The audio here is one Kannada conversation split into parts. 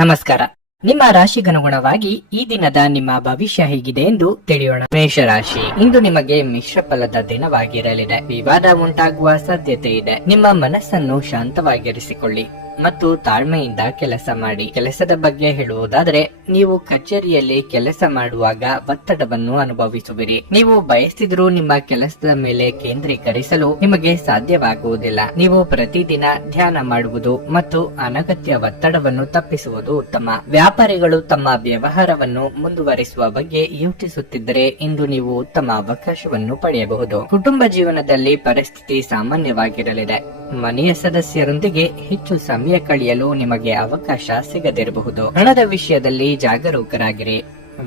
ನಮಸ್ಕಾರ. ನಿಮ್ಮ ರಾಶಿಗನುಗುಣವಾಗಿ ಈ ದಿನದ ನಿಮ್ಮ ಭವಿಷ್ಯ ಹೇಗಿದೆ ಎಂದು ತಿಳಿಯೋಣ. ಮೇಷರಾಶಿ, ಇಂದು ನಿಮಗೆ ಮಿಶ್ರ ಫಲದ ದಿನವಾಗಿರಲಿದೆ. ವಿವಾದ ಉಂಟಾಗುವ ಸಾಧ್ಯತೆ ಇದೆ. ನಿಮ್ಮ ಮನಸ್ಸನ್ನು ಶಾಂತವಾಗಿರಿಸಿಕೊಳ್ಳಿ ಮತ್ತು ತಾಳ್ಮೆಯಿಂದ ಕೆಲಸ ಮಾಡಿ. ಕೆಲಸದ ಬಗ್ಗೆ ಹೇಳುವುದಾದರೆ, ನೀವು ಕಚೇರಿಯಲ್ಲಿ ಕೆಲಸ ಮಾಡುವಾಗ ಒತ್ತಡವನ್ನು ಅನುಭವಿಸುವಿರಿ. ನೀವು ಬಯಸಿದ್ರೂ ನಿಮ್ಮ ಕೆಲಸದ ಮೇಲೆ ಕೇಂದ್ರೀಕರಿಸಲು ನಿಮಗೆ ಸಾಧ್ಯವಾಗುವುದಿಲ್ಲ. ನೀವು ಪ್ರತಿದಿನ ಧ್ಯಾನ ಮಾಡುವುದು ಮತ್ತು ಅನಗತ್ಯ ಒತ್ತಡವನ್ನು ತಪ್ಪಿಸುವುದು ಉತ್ತಮ. ವ್ಯಾಪಾರಿಗಳು ತಮ್ಮ ವ್ಯವಹಾರವನ್ನು ಮುಂದುವರಿಸುವ ಬಗ್ಗೆ ಯೋಚಿಸುತ್ತಿದ್ದರೆ ಇಂದು ನೀವು ಉತ್ತಮ ಅವಕಾಶವನ್ನು ಪಡೆಯಬಹುದು. ಕುಟುಂಬ ಜೀವನದಲ್ಲಿ ಪರಿಸ್ಥಿತಿ ಸಾಮಾನ್ಯವಾಗಿರಲಿದೆ. ಮನೆಯ ಸದಸ್ಯರೊಂದಿಗೆ ಹೆಚ್ಚು ಸಮಯ ಕಳೆಯಲು ನಿಮಗೆ ಅವಕಾಶ ಸಿಗದಿರಬಹುದು. ಹಣದ ವಿಷಯದಲ್ಲಿ ಜಾಗರೂಕರಾಗಿರಿ.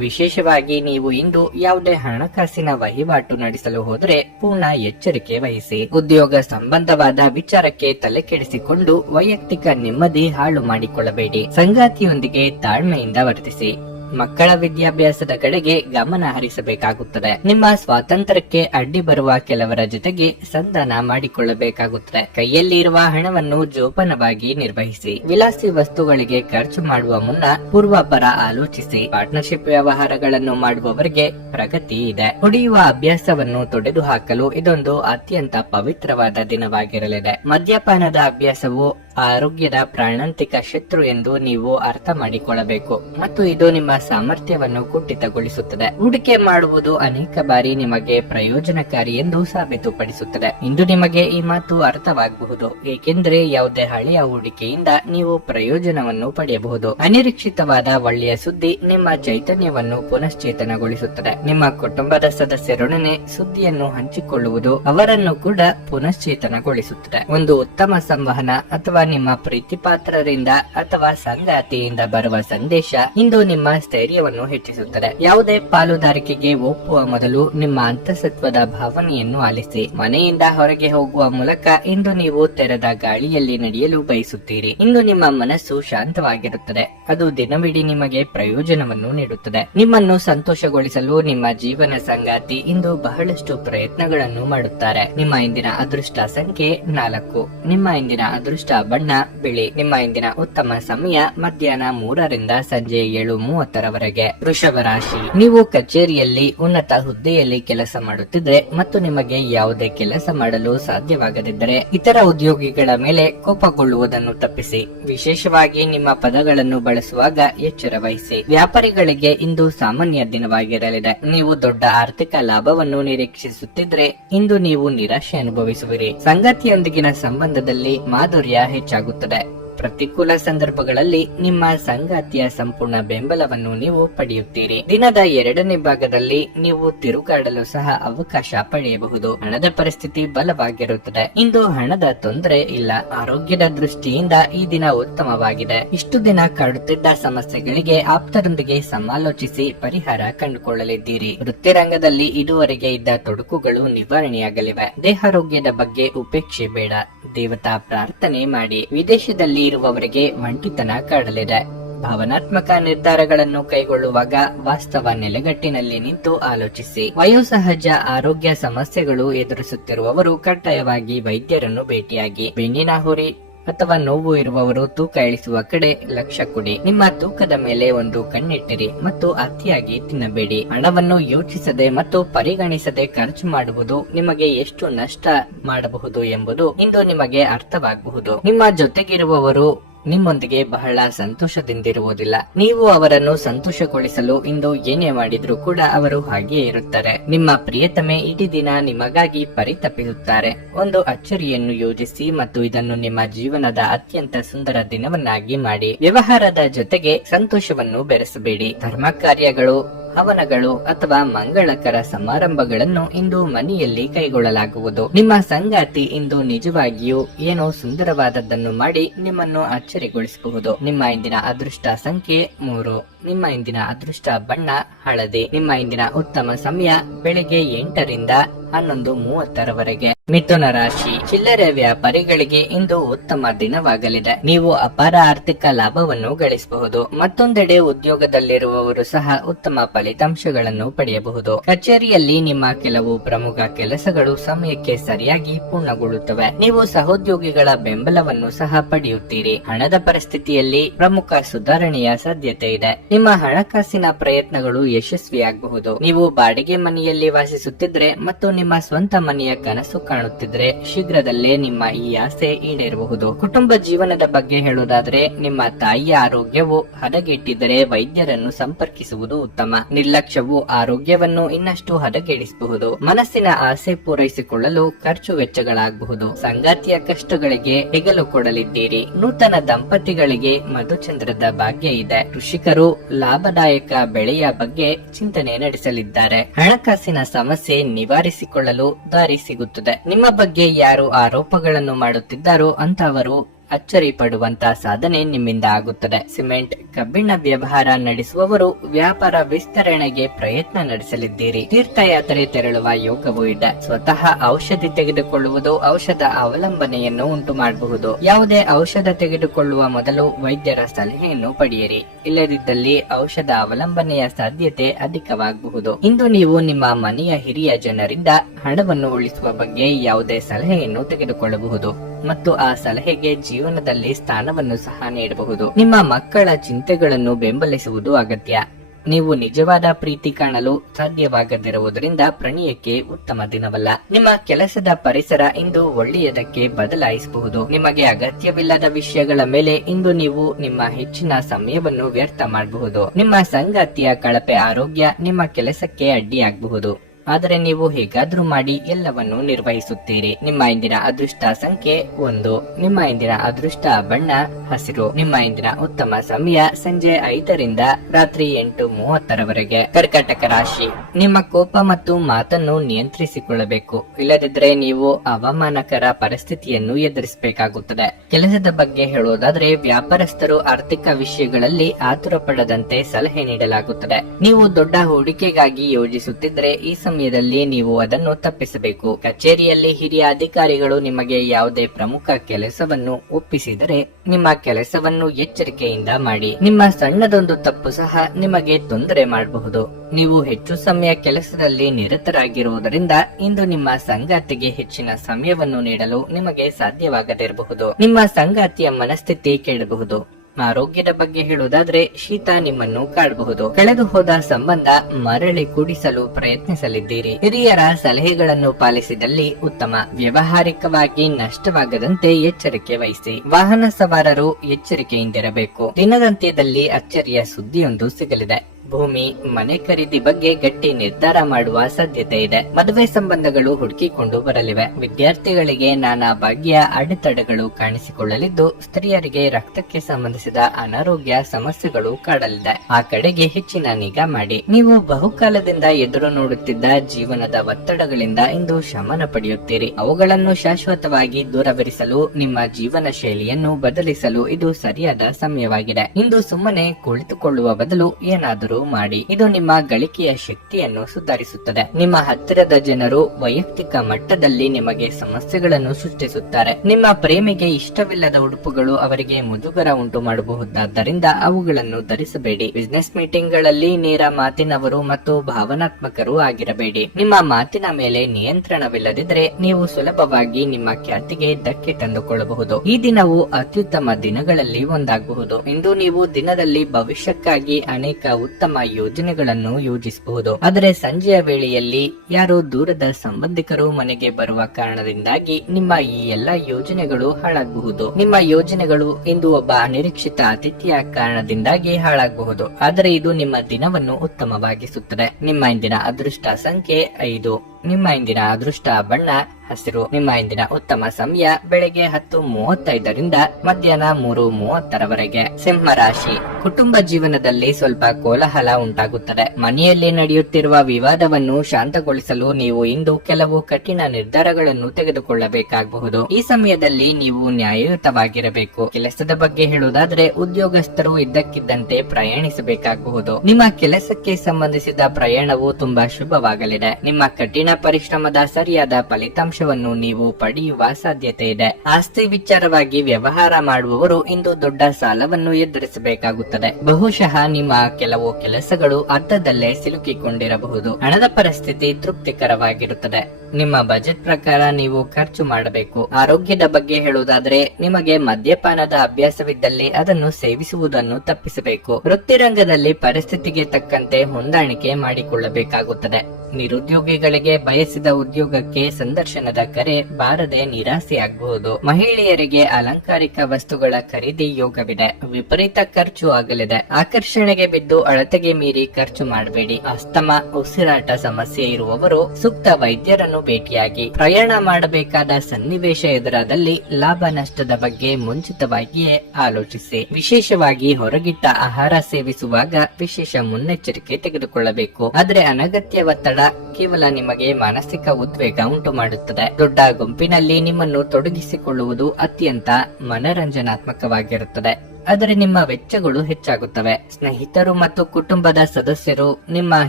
ವಿಶೇಷವಾಗಿ ನೀವು ಇಂದು ಯಾವುದೇ ಹಣಕಾಸಿನ ವಹಿವಾಟು ನಡೆಸಲು ಹೋದರೆ ಪೂರ್ಣ ಎಚ್ಚರಿಕೆ ವಹಿಸಿ. ಉದ್ಯೋಗ ಸಂಬಂಧವಾದ ವಿಚಾರಕ್ಕೆ ತಲೆ ಕೆಡಿಸಿಕೊಂಡು ವೈಯಕ್ತಿಕ ನೆಮ್ಮದಿ ಹಾಳು ಮಾಡಿಕೊಳ್ಳಬೇಡಿ. ಸಂಗಾತಿಯೊಂದಿಗೆ ತಾಳ್ಮೆಯಿಂದ ವರ್ತಿಸಿ. ಮಕ್ಕಳ ವಿದ್ಯಾಭ್ಯಾಸದ ಕಡೆಗೆ ಗಮನ ಹರಿಸಬೇಕಾಗುತ್ತದೆ. ನಿಮ್ಮ ಸ್ವಾತಂತ್ರ್ಯಕ್ಕೆ ಅಡ್ಡಿ ಬರುವ ಕೆಲವರ ಜೊತೆಗೆ ಸಂಧಾನ ಮಾಡಿಕೊಳ್ಳಬೇಕಾಗುತ್ತದೆ. ಕೈಯಲ್ಲಿ ಇರುವ ಹಣವನ್ನು ಜೋಪಾನವಾಗಿ ನಿರ್ವಹಿಸಿ. ವಿಲಾಸಿ ವಸ್ತುಗಳಿಗೆ ಖರ್ಚು ಮಾಡುವ ಮುನ್ನ ಪೂರ್ವಾಪರ ಆಲೋಚಿಸಿ. ಪಾರ್ಟ್ನರ್ಶಿಪ್ ವ್ಯವಹಾರಗಳನ್ನು ಮಾಡುವವರಿಗೆ ಪ್ರಗತಿ ಇದೆ. ಕುಡಿಯುವ ಅಭ್ಯಾಸವನ್ನು ತೊಡೆದು ಹಾಕಲು ಇದೊಂದು ಅತ್ಯಂತ ಪವಿತ್ರವಾದ ದಿನವಾಗಿರಲಿದೆ. ಮದ್ಯಪಾನದ ಅಭ್ಯಾಸವು ಆರೋಗ್ಯದ ಪ್ರಾಣಾಂತಿಕ ಶತ್ರು ಎಂದು ನೀವು ಅರ್ಥ ಮಾಡಿಕೊಳ್ಳಬೇಕು ಮತ್ತು ಇದು ನಿಮ್ಮ ಸಾಮರ್ಥ್ಯವನ್ನು ಕುಂಠಿತಗೊಳಿಸುತ್ತದೆ. ಹೂಡಿಕೆ ಮಾಡುವುದು ಅನೇಕ ಬಾರಿ ನಿಮಗೆ ಪ್ರಯೋಜನಕಾರಿ ಎಂದು ಸಾಬೀತುಪಡಿಸುತ್ತದೆ. ಇಂದು ನಿಮಗೆ ಈ ಮಾತು ಅರ್ಥವಾಗಬಹುದು, ಏಕೆಂದರೆ ಯಾವುದೇ ಹಳೆಯ ಹೂಡಿಕೆಯಿಂದ ನೀವು ಪ್ರಯೋಜನವನ್ನು ಪಡೆಯಬಹುದು. ಅನಿರೀಕ್ಷಿತವಾದ ಒಳ್ಳೆಯ ಸುದ್ದಿ ನಿಮ್ಮ ಚೈತನ್ಯವನ್ನು ಪುನಶ್ಚೇತನಗೊಳಿಸುತ್ತದೆ. ನಿಮ್ಮ ಕುಟುಂಬದ ಸದಸ್ಯರೊಡನೆ ಸುದ್ದಿಯನ್ನು ಹಂಚಿಕೊಳ್ಳುವುದು ಅವರನ್ನು ಕೂಡ ಪುನಶ್ಚೇತನಗೊಳಿಸುತ್ತದೆ. ಒಂದು ಉತ್ತಮ ಸಂವಹನ ಅಥವಾ ನಿಮ್ಮ ಪ್ರೀತಿಪಾತ್ರರಿಂದ ಅಥವಾ ಸಂಗಾತಿಯಿಂದ ಬರುವ ಸಂದೇಶ ಇಂದು ನಿಮ್ಮ ಸ್ಥೈರ್ಯವನ್ನು ಹೆಚ್ಚಿಸುತ್ತದೆ. ಯಾವುದೇ ಪಾಲುದಾರಿಕೆಗೆ ಒಪ್ಪುವ ಮೊದಲು ನಿಮ್ಮ ಅಂತಸತ್ವದ ಭಾವನೆಯನ್ನು ಆಲಿಸಿ. ಮನೆಯಿಂದ ಹೊರಗೆ ಹೋಗುವ ಮೂಲಕ ಇಂದು ನೀವು ತೆರೆದ ಗಾಳಿಯಲ್ಲಿ ನಡೆಯಲು ಬಯಸುತ್ತೀರಿ. ಇಂದು ನಿಮ್ಮ ಮನಸ್ಸು ಶಾಂತವಾಗಿರುತ್ತದೆ. ಅದು ದಿನವಿಡೀ ನಿಮಗೆ ಪ್ರಯೋಜನವನ್ನು ನೀಡುತ್ತದೆ. ನಿಮ್ಮನ್ನು ಸಂತೋಷಗೊಳಿಸಲು ನಿಮ್ಮ ಜೀವನ ಸಂಗಾತಿ ಇಂದು ಬಹಳಷ್ಟು ಪ್ರಯತ್ನಗಳನ್ನು ಮಾಡುತ್ತಾರೆ. ನಿಮ್ಮ ಇಂದಿನ ಅದೃಷ್ಟ ಸಂಖ್ಯೆ 4. ನಿಮ್ಮ ಇಂದಿನ ಅದೃಷ್ಟ ಬಣ್ಣ ಬಿಳಿ. ನಿಮ್ಮ ಇಂದಿನ ಉತ್ತಮ ಸಮಯ ಮಧ್ಯಾಹ್ನ 3ರಿಂದ ಸಂಜೆ 7:30 ವೃಷಭ ರಾಶಿ, ನೀವು ಕಚೇರಿಯಲ್ಲಿ ಉನ್ನತ ಹುದ್ದೆಯಲ್ಲಿ ಕೆಲಸ ಮಾಡುತ್ತಿದ್ರೆ ಮತ್ತು ನಿಮಗೆ ಯಾವುದೇ ಕೆಲಸ ಮಾಡಲು ಸಾಧ್ಯವಾಗದಿದ್ದರೆ ಇತರ ಉದ್ಯೋಗಿಗಳ ಮೇಲೆ ಕೋಪಗೊಳ್ಳುವುದನ್ನು ತಪ್ಪಿಸಿ. ವಿಶೇಷವಾಗಿ ನಿಮ್ಮ ಪದಗಳನ್ನು ಬಳಸುವಾಗ ಎಚ್ಚರ ವಹಿಸಿ. ವ್ಯಾಪಾರಿಗಳಿಗೆ ಇಂದು ಸಾಮಾನ್ಯ ದಿನವಾಗಿರಲಿದೆ. ನೀವು ದೊಡ್ಡ ಆರ್ಥಿಕ ಲಾಭವನ್ನು ನಿರೀಕ್ಷಿಸುತ್ತಿದ್ರೆ ಇಂದು ನೀವು ನಿರಾಶೆ ಅನುಭವಿಸುವಿರಿ. ಸಂಗಾತಿಯೊಂದಿಗಿನ ಸಂಬಂಧದಲ್ಲಿ ಮಾಧುರ್ಯ ಹೆಚ್ಚಾಗುತ್ತದೆ. ಪ್ರತಿಕೂಲ ಸಂದರ್ಭಗಳಲ್ಲಿ ನಿಮ್ಮ ಸಂಗಾತಿಯ ಸಂಪೂರ್ಣ ಬೆಂಬಲವನ್ನು ನೀವು ಪಡೆಯುತ್ತೀರಿ. ದಿನದ 2ನೇ ಭಾಗದಲ್ಲಿ ನೀವು ತಿರುಗಾಡಲು ಸಹ ಅವಕಾಶ ಪಡೆಯಬಹುದು. ಹಣದ ಪರಿಸ್ಥಿತಿ ಬಲವಾಗಿರುತ್ತದೆ. ಇಂದು ಹಣದ ತೊಂದರೆ ಇಲ್ಲ. ಆರೋಗ್ಯದ ದೃಷ್ಟಿಯಿಂದ ಈ ದಿನ ಉತ್ತಮವಾಗಿದೆ. ಇಷ್ಟು ದಿನ ಕಾಡುತ್ತಿದ್ದ ಸಮಸ್ಯೆಗಳಿಗೆ ಆಪ್ತರೊಂದಿಗೆ ಸಮಾಲೋಚಿಸಿ ಪರಿಹಾರ ಕಂಡುಕೊಳ್ಳಲಿದ್ದೀರಿ. ವೃತ್ತಿರಂಗದಲ್ಲಿ ಇದುವರೆಗೆ ಇದ್ದ ತೊಡಕುಗಳು ನಿವಾರಣೆಯಾಗಲಿವೆ. ದೇಹಾರೋಗ್ಯದ ಬಗ್ಗೆ ಉಪೇಕ್ಷೆ ಬೇಡ. ದೇವತಾ ಪ್ರಾರ್ಥನೆ ಮಾಡಿ. ವಿದೇಶದಲ್ಲಿ ಇರುವವರಿಗೆ ಒಂಟಿತನ ಕಾಡಲಿದೆ. ಭಾವನಾತ್ಮಕ ನಿರ್ಧಾರಗಳನ್ನು ಕೈಗೊಳ್ಳುವಾಗ ವಾಸ್ತವ ನೆಲೆಗಟ್ಟಿನಲ್ಲಿ ನಿಂತು ಆಲೋಚಿಸಿ. ವಯೋಸಹಜ ಆರೋಗ್ಯ ಸಮಸ್ಯೆಗಳು ಎದುರಿಸುತ್ತಿರುವವರು ಕಡ್ಡಾಯವಾಗಿ ವೈದ್ಯರನ್ನು ಭೇಟಿಯಾಗಿ. ಬೆನ್ನಿನ ಹುರಿ ಅಥವಾ ನೋವು ಇರುವವರು ತೂಕ ಇಳಿಸುವ ಕಡೆ ಲಕ್ಷ್ಯ ಕೊಡಿ. ನಿಮ್ಮ ತೂಕದ ಮೇಲೆ ಒಂದು ಕಣ್ಣಿಟ್ಟಿರಿ ಮತ್ತು ಅತಿಯಾಗಿ ತಿನ್ನಬೇಡಿ. ಹಣವನ್ನು ಯೋಚಿಸದೆ ಮತ್ತು ಪರಿಗಣಿಸದೆ ಖರ್ಚು ಮಾಡುವುದು ನಿಮಗೆ ಎಷ್ಟು ನಷ್ಟ ಮಾಡಬಹುದು ಎಂಬುದು ಇಂದು ನಿಮಗೆ ಅರ್ಥವಾಗಬಹುದು. ನಿಮ್ಮ ಜೊತೆಗಿರುವವರು ನಿಮ್ಮೊಂದಿಗೆ ಬಹಳ ಸಂತೋಷದಿಂದಿರುವುದಿಲ್ಲ. ನೀವು ಅವರನ್ನು ಸಂತೋಷಗೊಳಿಸಲು ಇಂದು ಏನೇ ಮಾಡಿದ್ರೂ ಕೂಡ ಅವರು ಹಾಗೆಯೇ ಇರುತ್ತಾರೆ. ನಿಮ್ಮ ಪ್ರಿಯತಮೆ ಇಡೀ ದಿನ ನಿಮಗಾಗಿ ಪರಿತಪಿಸುತ್ತಾರೆ. ಒಂದು ಅಚ್ಚರಿಯನ್ನು ಯೋಜಿಸಿ ಮತ್ತು ಇದನ್ನು ನಿಮ್ಮ ಜೀವನದ ಅತ್ಯಂತ ಸುಂದರ ದಿನವನ್ನಾಗಿ ಮಾಡಿ. ವ್ಯವಹಾರದ ಜೊತೆಗೆ ಸಂತೋಷವನ್ನು ಬೆರೆಸಬೇಡಿ. ಧರ್ಮ ಕಾರ್ಯಗಳು, ಹವನಗಳು ಅಥವಾ ಮಂಗಳಕರ ಸಮಾರಂಭಗಳನ್ನು ಇಂದು ಮನೆಯಲ್ಲಿ ಕೈಗೊಳ್ಳಲಾಗುವುದು. ನಿಮ್ಮ ಸಂಗಾತಿ ಇಂದು ನಿಜವಾಗಿಯೂ ಏನೋ ಸುಂದರವಾದದ್ದನ್ನು ಮಾಡಿ ನಿಮ್ಮನ್ನು ಅಚ್ಚರಿಗೊಳಿಸಬಹುದು. ನಿಮ್ಮ ಇಂದಿನ ಅದೃಷ್ಟ ಸಂಖ್ಯೆ 3. ನಿಮ್ಮ ಇಂದಿನ ಅದೃಷ್ಟ ಬಣ್ಣ ಹಳದಿ. ನಿಮ್ಮ ಇಂದಿನ ಉತ್ತಮ ಸಮಯ ಬೆಳಿಗ್ಗೆ 8ರಿಂದ 11:30 ಮಿಥುನ ರಾಶಿ, ಚಿಲ್ಲರೆ ವ್ಯಾಪಾರಿಗಳಿಗೆ ಇಂದು ಉತ್ತಮ ದಿನವಾಗಲಿದೆ. ನೀವು ಅಪಾರ ಆರ್ಥಿಕ ಲಾಭವನ್ನು ಗಳಿಸಬಹುದು. ಮತ್ತೊಂದೆಡೆ ಉದ್ಯೋಗದಲ್ಲಿರುವವರು ಸಹ ಉತ್ತಮ ಫಲಿತಾಂಶಗಳನ್ನು ಪಡೆಯಬಹುದು. ಕಚೇರಿಯಲ್ಲಿ ನಿಮ್ಮ ಕೆಲವು ಪ್ರಮುಖ ಕೆಲಸಗಳು ಸಮಯಕ್ಕೆ ಸರಿಯಾಗಿ ಪೂರ್ಣಗೊಳ್ಳುತ್ತವೆ. ನೀವು ಸಹೋದ್ಯೋಗಿಗಳ ಬೆಂಬಲವನ್ನು ಸಹ ಪಡೆಯುತ್ತೀರಿ. ಹಣದ ಪರಿಸ್ಥಿತಿಯಲ್ಲಿ ಪ್ರಮುಖ ಸುಧಾರಣೆಯ ಸಾಧ್ಯತೆ ಇದೆ. ನಿಮ್ಮ ಹಣಕಾಸಿನ ಪ್ರಯತ್ನಗಳು ಯಶಸ್ವಿಯಾಗಬಹುದು. ನೀವು ಬಾಡಿಗೆ ಮನೆಯಲ್ಲಿ ವಾಸಿಸುತ್ತಿದ್ರೆ ಮತ್ತು ನಿಮ್ಮ ಸ್ವಂತ ಮನೆಯ ಕನಸು ಕಾಣುತ್ತಿದ್ರೆ ಶೀಘ್ರದಲ್ಲೇ ನಿಮ್ಮ ಈ ಆಸೆ ಈಡೇರಬಹುದು. ಕುಟುಂಬ ಜೀವನದ ಬಗ್ಗೆ ಹೇಳುವುದಾದ್ರೆ, ನಿಮ್ಮ ತಾಯಿಯ ಆರೋಗ್ಯವು ಹದಗೆಟ್ಟಿದ್ದರೆ ವೈದ್ಯರನ್ನು ಸಂಪರ್ಕಿಸುವುದು ಉತ್ತಮ. ನಿರ್ಲಕ್ಷ್ಯವು ಆರೋಗ್ಯವನ್ನು ಇನ್ನಷ್ಟು ಹದಗೆಡಿಸಬಹುದು. ಮನಸ್ಸಿನ ಆಸೆ ಪೂರೈಸಿಕೊಳ್ಳಲು ಖರ್ಚು ವೆಚ್ಚಗಳಾಗಬಹುದು. ಸಂಗಾತಿಯ ಕಷ್ಟಗಳಿಗೆ ಹೆಗಲು ಕೊಡಲಿದ್ದೀರಿ. ನೂತನ ದಂಪತಿಗಳಿಗೆ ಮಧುಚಂದ್ರದ ಭಾಗ್ಯ ಇದೆ. ಕೃಷಿಕರು ಲಾಭದಾಯಕ ಬೆಳೆಯ ಬಗ್ಗೆ ಚಿಂತನೆ ನಡೆಸಲಿದ್ದಾರೆ. ಹಣಕಾಸಿನ ಸಮಸ್ಯೆ ನಿವಾರಿಸಿಕೊಳ್ಳಲು ದಾರಿ ಸಿಗುತ್ತದೆ. ನಿಮ್ಮ ಬಗ್ಗೆ ಯಾರು ಆರೋಪಗಳನ್ನು ಮಾಡುತ್ತಿದ್ದಾರೋ ಅಂತವರು ಅಚ್ಚರಿ ಪಡುವಂತ ಸಾಧನೆ ನಿಮ್ಮಿಂದ ಆಗುತ್ತದೆ. ಸಿಮೆಂಟ್, ಕಬ್ಬಿಣ ವ್ಯವಹಾರ ನಡೆಸುವವರು ವ್ಯಾಪಾರ ವಿಸ್ತರಣೆಗೆ ಪ್ರಯತ್ನ ನಡೆಸಲಿದ್ದೀರಿ. ತೀರ್ಥಯಾತ್ರೆ ತೆರಳುವ ಯೋಗವೂ ಇದೆ. ಸ್ವತಃ ಔಷಧಿ ತೆಗೆದುಕೊಳ್ಳುವುದು ಔಷಧ ಅವಲಂಬನೆಯನ್ನು ಉಂಟು ಮಾಡಬಹುದು. ಯಾವುದೇ ಔಷಧ ತೆಗೆದುಕೊಳ್ಳುವ ಮೊದಲು ವೈದ್ಯರ ಸಲಹೆಯನ್ನು ಪಡೆಯಿರಿ. ಇಲ್ಲದಿದ್ದಲ್ಲಿ ಔಷಧ ಅವಲಂಬನೆಯ ಸಾಧ್ಯತೆ ಅಧಿಕವಾಗಬಹುದು. ಇಂದು ನೀವು ನಿಮ್ಮ ಮನೆಯ ಹಿರಿಯ ಜನರಿಂದ ಹಣವನ್ನು ಉಳಿಸುವ ಬಗ್ಗೆ ಯಾವುದೇ ಸಲಹೆಯನ್ನು ತೆಗೆದುಕೊಳ್ಳಬಹುದು ಮತ್ತು ಆ ಸಲಹೆಗೆ ಜೀವನದಲ್ಲಿ ಸ್ಥಾನವನ್ನು ಸಹ ನೀಡಬಹುದು. ನಿಮ್ಮ ಮಕ್ಕಳ ಚಿಂತೆಗಳನ್ನು ಬೆಂಬಲಿಸುವುದು ಅಗತ್ಯ. ನೀವು ನಿಜವಾದ ಪ್ರೀತಿ ಕಾಣಲು ಸಾಧ್ಯವಾಗದಿರುವುದರಿಂದ ಪ್ರಣಯಕ್ಕೆ ಉತ್ತಮ ದಿನವಲ್ಲ. ನಿಮ್ಮ ಕೆಲಸದ ಪರಿಸರ ಇಂದು ಒಳ್ಳೆಯದಕ್ಕೆ ಬದಲಾಯಿಸಬಹುದು. ನಿಮಗೆ ಅಗತ್ಯವಿಲ್ಲದ ವಿಷಯಗಳ ಮೇಲೆ ಇಂದು ನೀವು ನಿಮ್ಮ ಹೆಚ್ಚಿನ ಸಮಯವನ್ನು ವ್ಯರ್ಥ ಮಾಡಬಹುದು. ನಿಮ್ಮ ಸಂಗಾತಿಯ ಕಳಪೆ ಆರೋಗ್ಯ ನಿಮ್ಮ ಕೆಲಸಕ್ಕೆ ಅಡ್ಡಿಯಾಗಬಹುದು. ಆದರೆ ನೀವು ಹೇಗಾದ್ರೂ ಮಾಡಿ ಎಲ್ಲವನ್ನು ನಿರ್ವಹಿಸುತ್ತೀರಿ. ನಿಮ್ಮ ಇಂದಿನ ಅದೃಷ್ಟ ಸಂಖ್ಯೆ 1. ನಿಮ್ಮ ಇಂದಿನ ಅದೃಷ್ಟ ಬಣ್ಣ ಹಸಿರು. ನಿಮ್ಮ ಇಂದಿನ ಉತ್ತಮ ಸಮಯ ಸಂಜೆ 5ರಿಂದ ರಾತ್ರಿ 8:30 ಕರ್ಕಾಟಕ ರಾಶಿ, ನಿಮ್ಮ ಕೋಪ ಮತ್ತು ಮಾತನ್ನು ನಿಯಂತ್ರಿಸಿಕೊಳ್ಳಬೇಕು. ಇಲ್ಲದಿದ್ದರೆ ನೀವು ಅವಮಾನಕರ ಪರಿಸ್ಥಿತಿಯನ್ನು ಎದುರಿಸಬೇಕಾಗುತ್ತದೆ. ಕೆಲಸದ ಬಗ್ಗೆ ಹೇಳುವುದಾದ್ರೆ, ವ್ಯಾಪಾರಸ್ಥರು ಆರ್ಥಿಕ ವಿಷಯಗಳಲ್ಲಿ ಆತುರ ಪಡದಂತೆ ಸಲಹೆ ನೀಡಲಾಗುತ್ತದೆ. ನೀವು ದೊಡ್ಡ ಹೂಡಿಕೆಗಾಗಿ ಯೋಜಿಸುತ್ತಿದ್ದರೆ ಈ ಸಮಯದಲ್ಲಿ ನೀವು ಅದನ್ನು ತಪ್ಪಿಸಬೇಕು. ಕಚೇರಿಯಲ್ಲಿ ಹಿರಿಯ ಅಧಿಕಾರಿಗಳು ನಿಮಗೆ ಯಾವುದೇ ಪ್ರಮುಖ ಕೆಲಸವನ್ನು ಒಪ್ಪಿಸಿದರೆ ನಿಮ್ಮ ಕೆಲಸವನ್ನು ಎಚ್ಚರಿಕೆಯಿಂದ ಮಾಡಿ. ನಿಮ್ಮ ಸಣ್ಣದೊಂದು ತಪ್ಪು ಸಹ ನಿಮಗೆ ತೊಂದರೆ ಮಾಡಬಹುದು. ನೀವು ಹೆಚ್ಚು ಸಮಯ ಕೆಲಸದಲ್ಲಿ ನಿರತರಾಗಿರುವುದರಿಂದ ಇಂದು ನಿಮ್ಮ ಸಂಗಾತಿಗೆ ಹೆಚ್ಚಿನ ಸಮಯವನ್ನು ನೀಡಲು ನಿಮಗೆ ಸಾಧ್ಯವಾಗದಿರಬಹುದು. ನಿಮ್ಮ ಸಂಗಾತಿಯ ಮನಸ್ಥಿತಿ ಕೆಡಬಹುದು. ಆರೋಗ್ಯದ ಬಗ್ಗೆ ಹೇಳುವುದಾದ್ರೆ, ಶೀತ ನಿಮ್ಮನ್ನು ಕಾಡಬಹುದು. ಕಳೆದು ಹೋದ ಸಂಬಂಧ ಮರಳಿ ಕೂಡಿಸಲು ಪ್ರಯತ್ನಿಸಲಿದ್ದೀರಿ. ಹಿರಿಯರ ಸಲಹೆಗಳನ್ನು ಪಾಲಿಸಿದಲ್ಲಿ ಉತ್ತಮ. ವ್ಯಾವಹಾರಿಕವಾಗಿ ನಷ್ಟವಾಗದಂತೆ ಎಚ್ಚರಿಕೆ ವಹಿಸಿ. ವಾಹನ ಸವಾರರು ಎಚ್ಚರಿಕೆಯಿಂದಿರಬೇಕು. ದಿನದಂತ್ಯದಲ್ಲಿ ಅಚ್ಚರಿಯ ಸುದ್ದಿಯೊಂದು ಸಿಗಲಿದೆ. ಭೂಮಿ, ಮನೆ ಖರೀದಿ ಬಗ್ಗೆ ಗಟ್ಟಿ ನಿರ್ಧಾರ ಮಾಡುವ ಸಾಧ್ಯತೆ ಇದೆ. ಮದುವೆ ಸಂಬಂಧಗಳು ಹುಡುಕಿಕೊಂಡು ಬರಲಿವೆ. ವಿದ್ಯಾರ್ಥಿಗಳಿಗೆ ನಾನಾ ಬಗೆಯ ಅಡೆತಡೆಗಳು ಕಾಣಿಸಿಕೊಳ್ಳಲಿದ್ದು, ಸ್ತ್ರೀಯರಿಗೆ ರಕ್ತಕ್ಕೆ ಸಂಬಂಧಿಸಿದ ಅನಾರೋಗ್ಯ ಸಮಸ್ಯೆಗಳು ಕಾಡಲಿದೆ. ಆ ಕಡೆಗೆ ಹೆಚ್ಚಿನ ನಿಗಾ ಮಾಡಿ. ನೀವು ಬಹುಕಾಲದಿಂದ ಎದುರು ನೋಡುತ್ತಿದ್ದ ಜೀವನದ ಒತ್ತಡಗಳಿಂದ ಇಂದು ಶಮನ ಪಡೆಯುತ್ತೀರಿ. ಅವುಗಳನ್ನು ಶಾಶ್ವತವಾಗಿ ದೂರವಿರಿಸಲು ನಿಮ್ಮ ಜೀವನ ಶೈಲಿಯನ್ನು ಬದಲಿಸಲು ಇದು ಸರಿಯಾದ ಸಮಯವಾಗಿದೆ. ಇಂದು ಸುಮ್ಮನೆ ಕುಳಿತುಕೊಳ್ಳುವ ಬದಲು ಏನಾದರೂ ಮಾಡಿ. ಇದು ನಿಮ್ಮ ಗಳಿಕೆಯ ಶಕ್ತಿಯನ್ನು ಸುಧಾರಿಸುತ್ತದೆ. ನಿಮ್ಮ ಹತ್ತಿರದ ಜನರು ವೈಯಕ್ತಿಕ ಮಟ್ಟದಲ್ಲಿ ನಿಮಗೆ ಸಮಸ್ಯೆಗಳನ್ನು ಸೃಷ್ಟಿಸುತ್ತಾರೆ. ನಿಮ್ಮ ಪ್ರೇಮಿಗೆ ಇಷ್ಟವಿಲ್ಲದ ಉಡುಪುಗಳು ಅವರಿಗೆ ಮುಜುಗರ ಉಂಟು ಮಾಡಬಹುದಾದ್ದರಿಂದ ಅವುಗಳನ್ನು ಧರಿಸಬೇಡಿ. ಬಿಸಿನೆಸ್ ಮೀಟಿಂಗ್ ಗಳಲ್ಲಿ ನೇರ ಮಾತಿನವರು ಮತ್ತು ಭಾವನಾತ್ಮಕರು ಆಗಿರಬೇಡಿ. ನಿಮ್ಮ ಮಾತಿನ ಮೇಲೆ ನಿಯಂತ್ರಣವಿಲ್ಲದಿದ್ದರೆ ನೀವು ಸುಲಭವಾಗಿ ನಿಮ್ಮ ಖ್ಯಾತಿಗೆ ಧಕ್ಕೆ ತಂದುಕೊಳ್ಳಬಹುದು. ಈ ದಿನವು ಅತ್ಯುತ್ತಮ ದಿನಗಳಲ್ಲಿ ಒಂದಾಗಬಹುದು. ಇಂದು ನೀವು ದಿನದಲ್ಲಿ ಭವಿಷ್ಯಕ್ಕಾಗಿ ಅನೇಕ ಉತ್ತಮ ಯೋಜನೆಗಳನ್ನು ಯೋಜಿಸಬಹುದು. ಆದರೆ ಸಂಜೆಯ ವೇಳೆಯಲ್ಲಿ ಯಾರೋ ದೂರದ ಸಂಬಂಧಿಕರು ಮನೆಗೆ ಬರುವ ಕಾರಣದಿಂದಾಗಿ ನಿಮ್ಮ ಈ ಎಲ್ಲಾ ಯೋಜನೆಗಳು ಹಾಳಾಗಬಹುದು. ನಿಮ್ಮ ಯೋಜನೆಗಳು ಇಂದು ಒಬ್ಬ ಅನಿರೀಕ್ಷಿತ ಅತಿಥಿಯ ಕಾರಣದಿಂದಾಗಿ ಹಾಳಾಗಬಹುದು. ಆದರೆ ಇದು ನಿಮ್ಮ ದಿನವನ್ನು ಉತ್ತಮವಾಗಿಸುತ್ತದೆ. ನಿಮ್ಮ ಇಂದಿನ ಅದೃಷ್ಟ ಸಂಖ್ಯೆ 5. ನಿಮ್ಮ ಇಂದಿನ ಅದೃಷ್ಟ ಬಣ್ಣ ಹಸಿರು. ನಿಮ್ಮ ಇಂದಿನ ಉತ್ತಮ ಸಮಯ ಬೆಳಗ್ಗೆ 10:35ರಿಂದ ಮಧ್ಯಾಹ್ನ 3:30 ಸಿಂಹ ರಾಶಿ, ಕುಟುಂಬ ಜೀವನದಲ್ಲಿ ಸ್ವಲ್ಪ ಕೋಲಾಹಲ ಉಂಟಾಗುತ್ತದೆ. ಮನೆಯಲ್ಲಿ ನಡೆಯುತ್ತಿರುವ ವಿವಾದವನ್ನು ಶಾಂತಗೊಳಿಸಲು ನೀವು ಇಂದು ಕೆಲವು ಕಠಿಣ ನಿರ್ಧಾರಗಳನ್ನು ತೆಗೆದುಕೊಳ್ಳಬೇಕಾಗಬಹುದು. ಈ ಸಮಯದಲ್ಲಿ ನೀವು ನ್ಯಾಯಯುತವಾಗಿರಬೇಕು. ಕೆಲಸದ ಬಗ್ಗೆ ಹೇಳುವುದಾದ್ರೆ, ಉದ್ಯೋಗಸ್ಥರು ಇದ್ದಕ್ಕಿದ್ದಂತೆ ಪ್ರಯಾಣಿಸಬೇಕಾಗಬಹುದು. ನಿಮ್ಮ ಕೆಲಸಕ್ಕೆ ಸಂಬಂಧಿಸಿದ ಪ್ರಯಾಣವು ತುಂಬಾ ಶುಭವಾಗಲಿದೆ. ನಿಮ್ಮ ಕಠಿಣ ಕಠಿಣ ಪರಿಶ್ರಮದ ಸರಿಯಾದ ಫಲಿತಾಂಶವನ್ನು ನೀವು ಪಡೆಯುವ ಸಾಧ್ಯತೆ ಇದೆ. ಆಸ್ತಿ ವಿಚಾರವಾಗಿ ವ್ಯವಹಾರ ಮಾಡುವವರು ಇಂದು ದೊಡ್ಡ ಸಾಲವನ್ನು ಎದುರಿಸಬೇಕಾಗುತ್ತದೆ. ಬಹುಶಃ ನಿಮ್ಮ ಕೆಲವು ಕೆಲಸಗಳು ಅರ್ಧದಲ್ಲೇ ಸಿಲುಕಿಕೊಂಡಿರಬಹುದು. ಹಣದ ಪರಿಸ್ಥಿತಿ ತೃಪ್ತಿಕರವಾಗಿರುತ್ತದೆ. ನಿಮ್ಮ ಬಜೆಟ್ ಪ್ರಕಾರ ನೀವು ಖರ್ಚು ಮಾಡಬೇಕು. ಆರೋಗ್ಯದ ಬಗ್ಗೆ ಹೇಳುವುದಾದರೆ, ನಿಮಗೆ ಮದ್ಯಪಾನದ ಅಭ್ಯಾಸವಿದ್ದಲ್ಲಿ ಅದನ್ನು ಸೇವಿಸುವುದನ್ನು ತಪ್ಪಿಸಬೇಕು. ವೃತ್ತಿರಂಗದಲ್ಲಿ ಪರಿಸ್ಥಿತಿಗೆ ತಕ್ಕಂತೆ ಹೊಂದಾಣಿಕೆ ಮಾಡಿಕೊಳ್ಳಬೇಕಾಗುತ್ತದೆ. ನಿರುದ್ಯೋಗಿಗಳಿಗೆ ಬಯಸಿದ ಉದ್ಯೋಗಕ್ಕೆ ಸಂದರ್ಶನದ ಕರೆ ಬಾರದೆ ನಿರಾಸೆಯಾಗಬಹುದು. ಮಹಿಳೆಯರಿಗೆ ಅಲಂಕಾರಿಕ ವಸ್ತುಗಳ ಖರೀದಿ ಯೋಗವಿದೆ. ವಿಪರೀತ ಖರ್ಚು ಆಗಲಿದೆ. ಆಕರ್ಷಣೆಗೆ ಬಿದ್ದು ಅಳತೆಗೆ ಮೀರಿ ಖರ್ಚು ಮಾಡಬೇಡಿ. ಅಸ್ತಮಾ, ಉಸಿರಾಟ ಸಮಸ್ಯೆ ಇರುವವರು ಸೂಕ್ತ ವೈದ್ಯರನ್ನು ಭೇಟಿಯಾಗಿ. ಪ್ರಯಾಣ ಮಾಡಬೇಕಾದ ಸನ್ನಿವೇಶ ಎದುರಾದಲ್ಲಿ ಲಾಭ ನಷ್ಟದ ಬಗ್ಗೆ ಮುಂಚಿತವಾಗಿಯೇ ಆಲೋಚಿಸಿ. ವಿಶೇಷವಾಗಿ ಹೊರಗಿಟ್ಟ ಆಹಾರ ಸೇವಿಸುವಾಗ ವಿಶೇಷ ಮುನ್ನೆಚ್ಚರಿಕೆ ತೆಗೆದುಕೊಳ್ಳಬೇಕು. ಆದ್ರೆ ಅನಗತ್ಯ ಒತ್ತಡ ಕೇವಲ ನಿಮಗೆ ಮಾನಸಿಕ ಉದ್ವೇಗ ಉಂಟು ಮಾಡುತ್ತದೆ. ದೊಡ್ಡ ಗುಂಪಿನಲ್ಲಿ ನಿಮ್ಮನ್ನು ತೊಡಗಿಸಿಕೊಳ್ಳುವುದು ಅತ್ಯಂತ ಮನರಂಜನಾತ್ಮಕವಾಗಿರುತ್ತದೆ. ಆದರೆ ನಿಮ್ಮ ವೆಚ್ಚಗಳು ಹೆಚ್ಚಾಗುತ್ತವೆ. ಸ್ನೇಹಿತರು ಮತ್ತು ಕುಟುಂಬದ ಸದಸ್ಯರು ನಿಮ್ಮ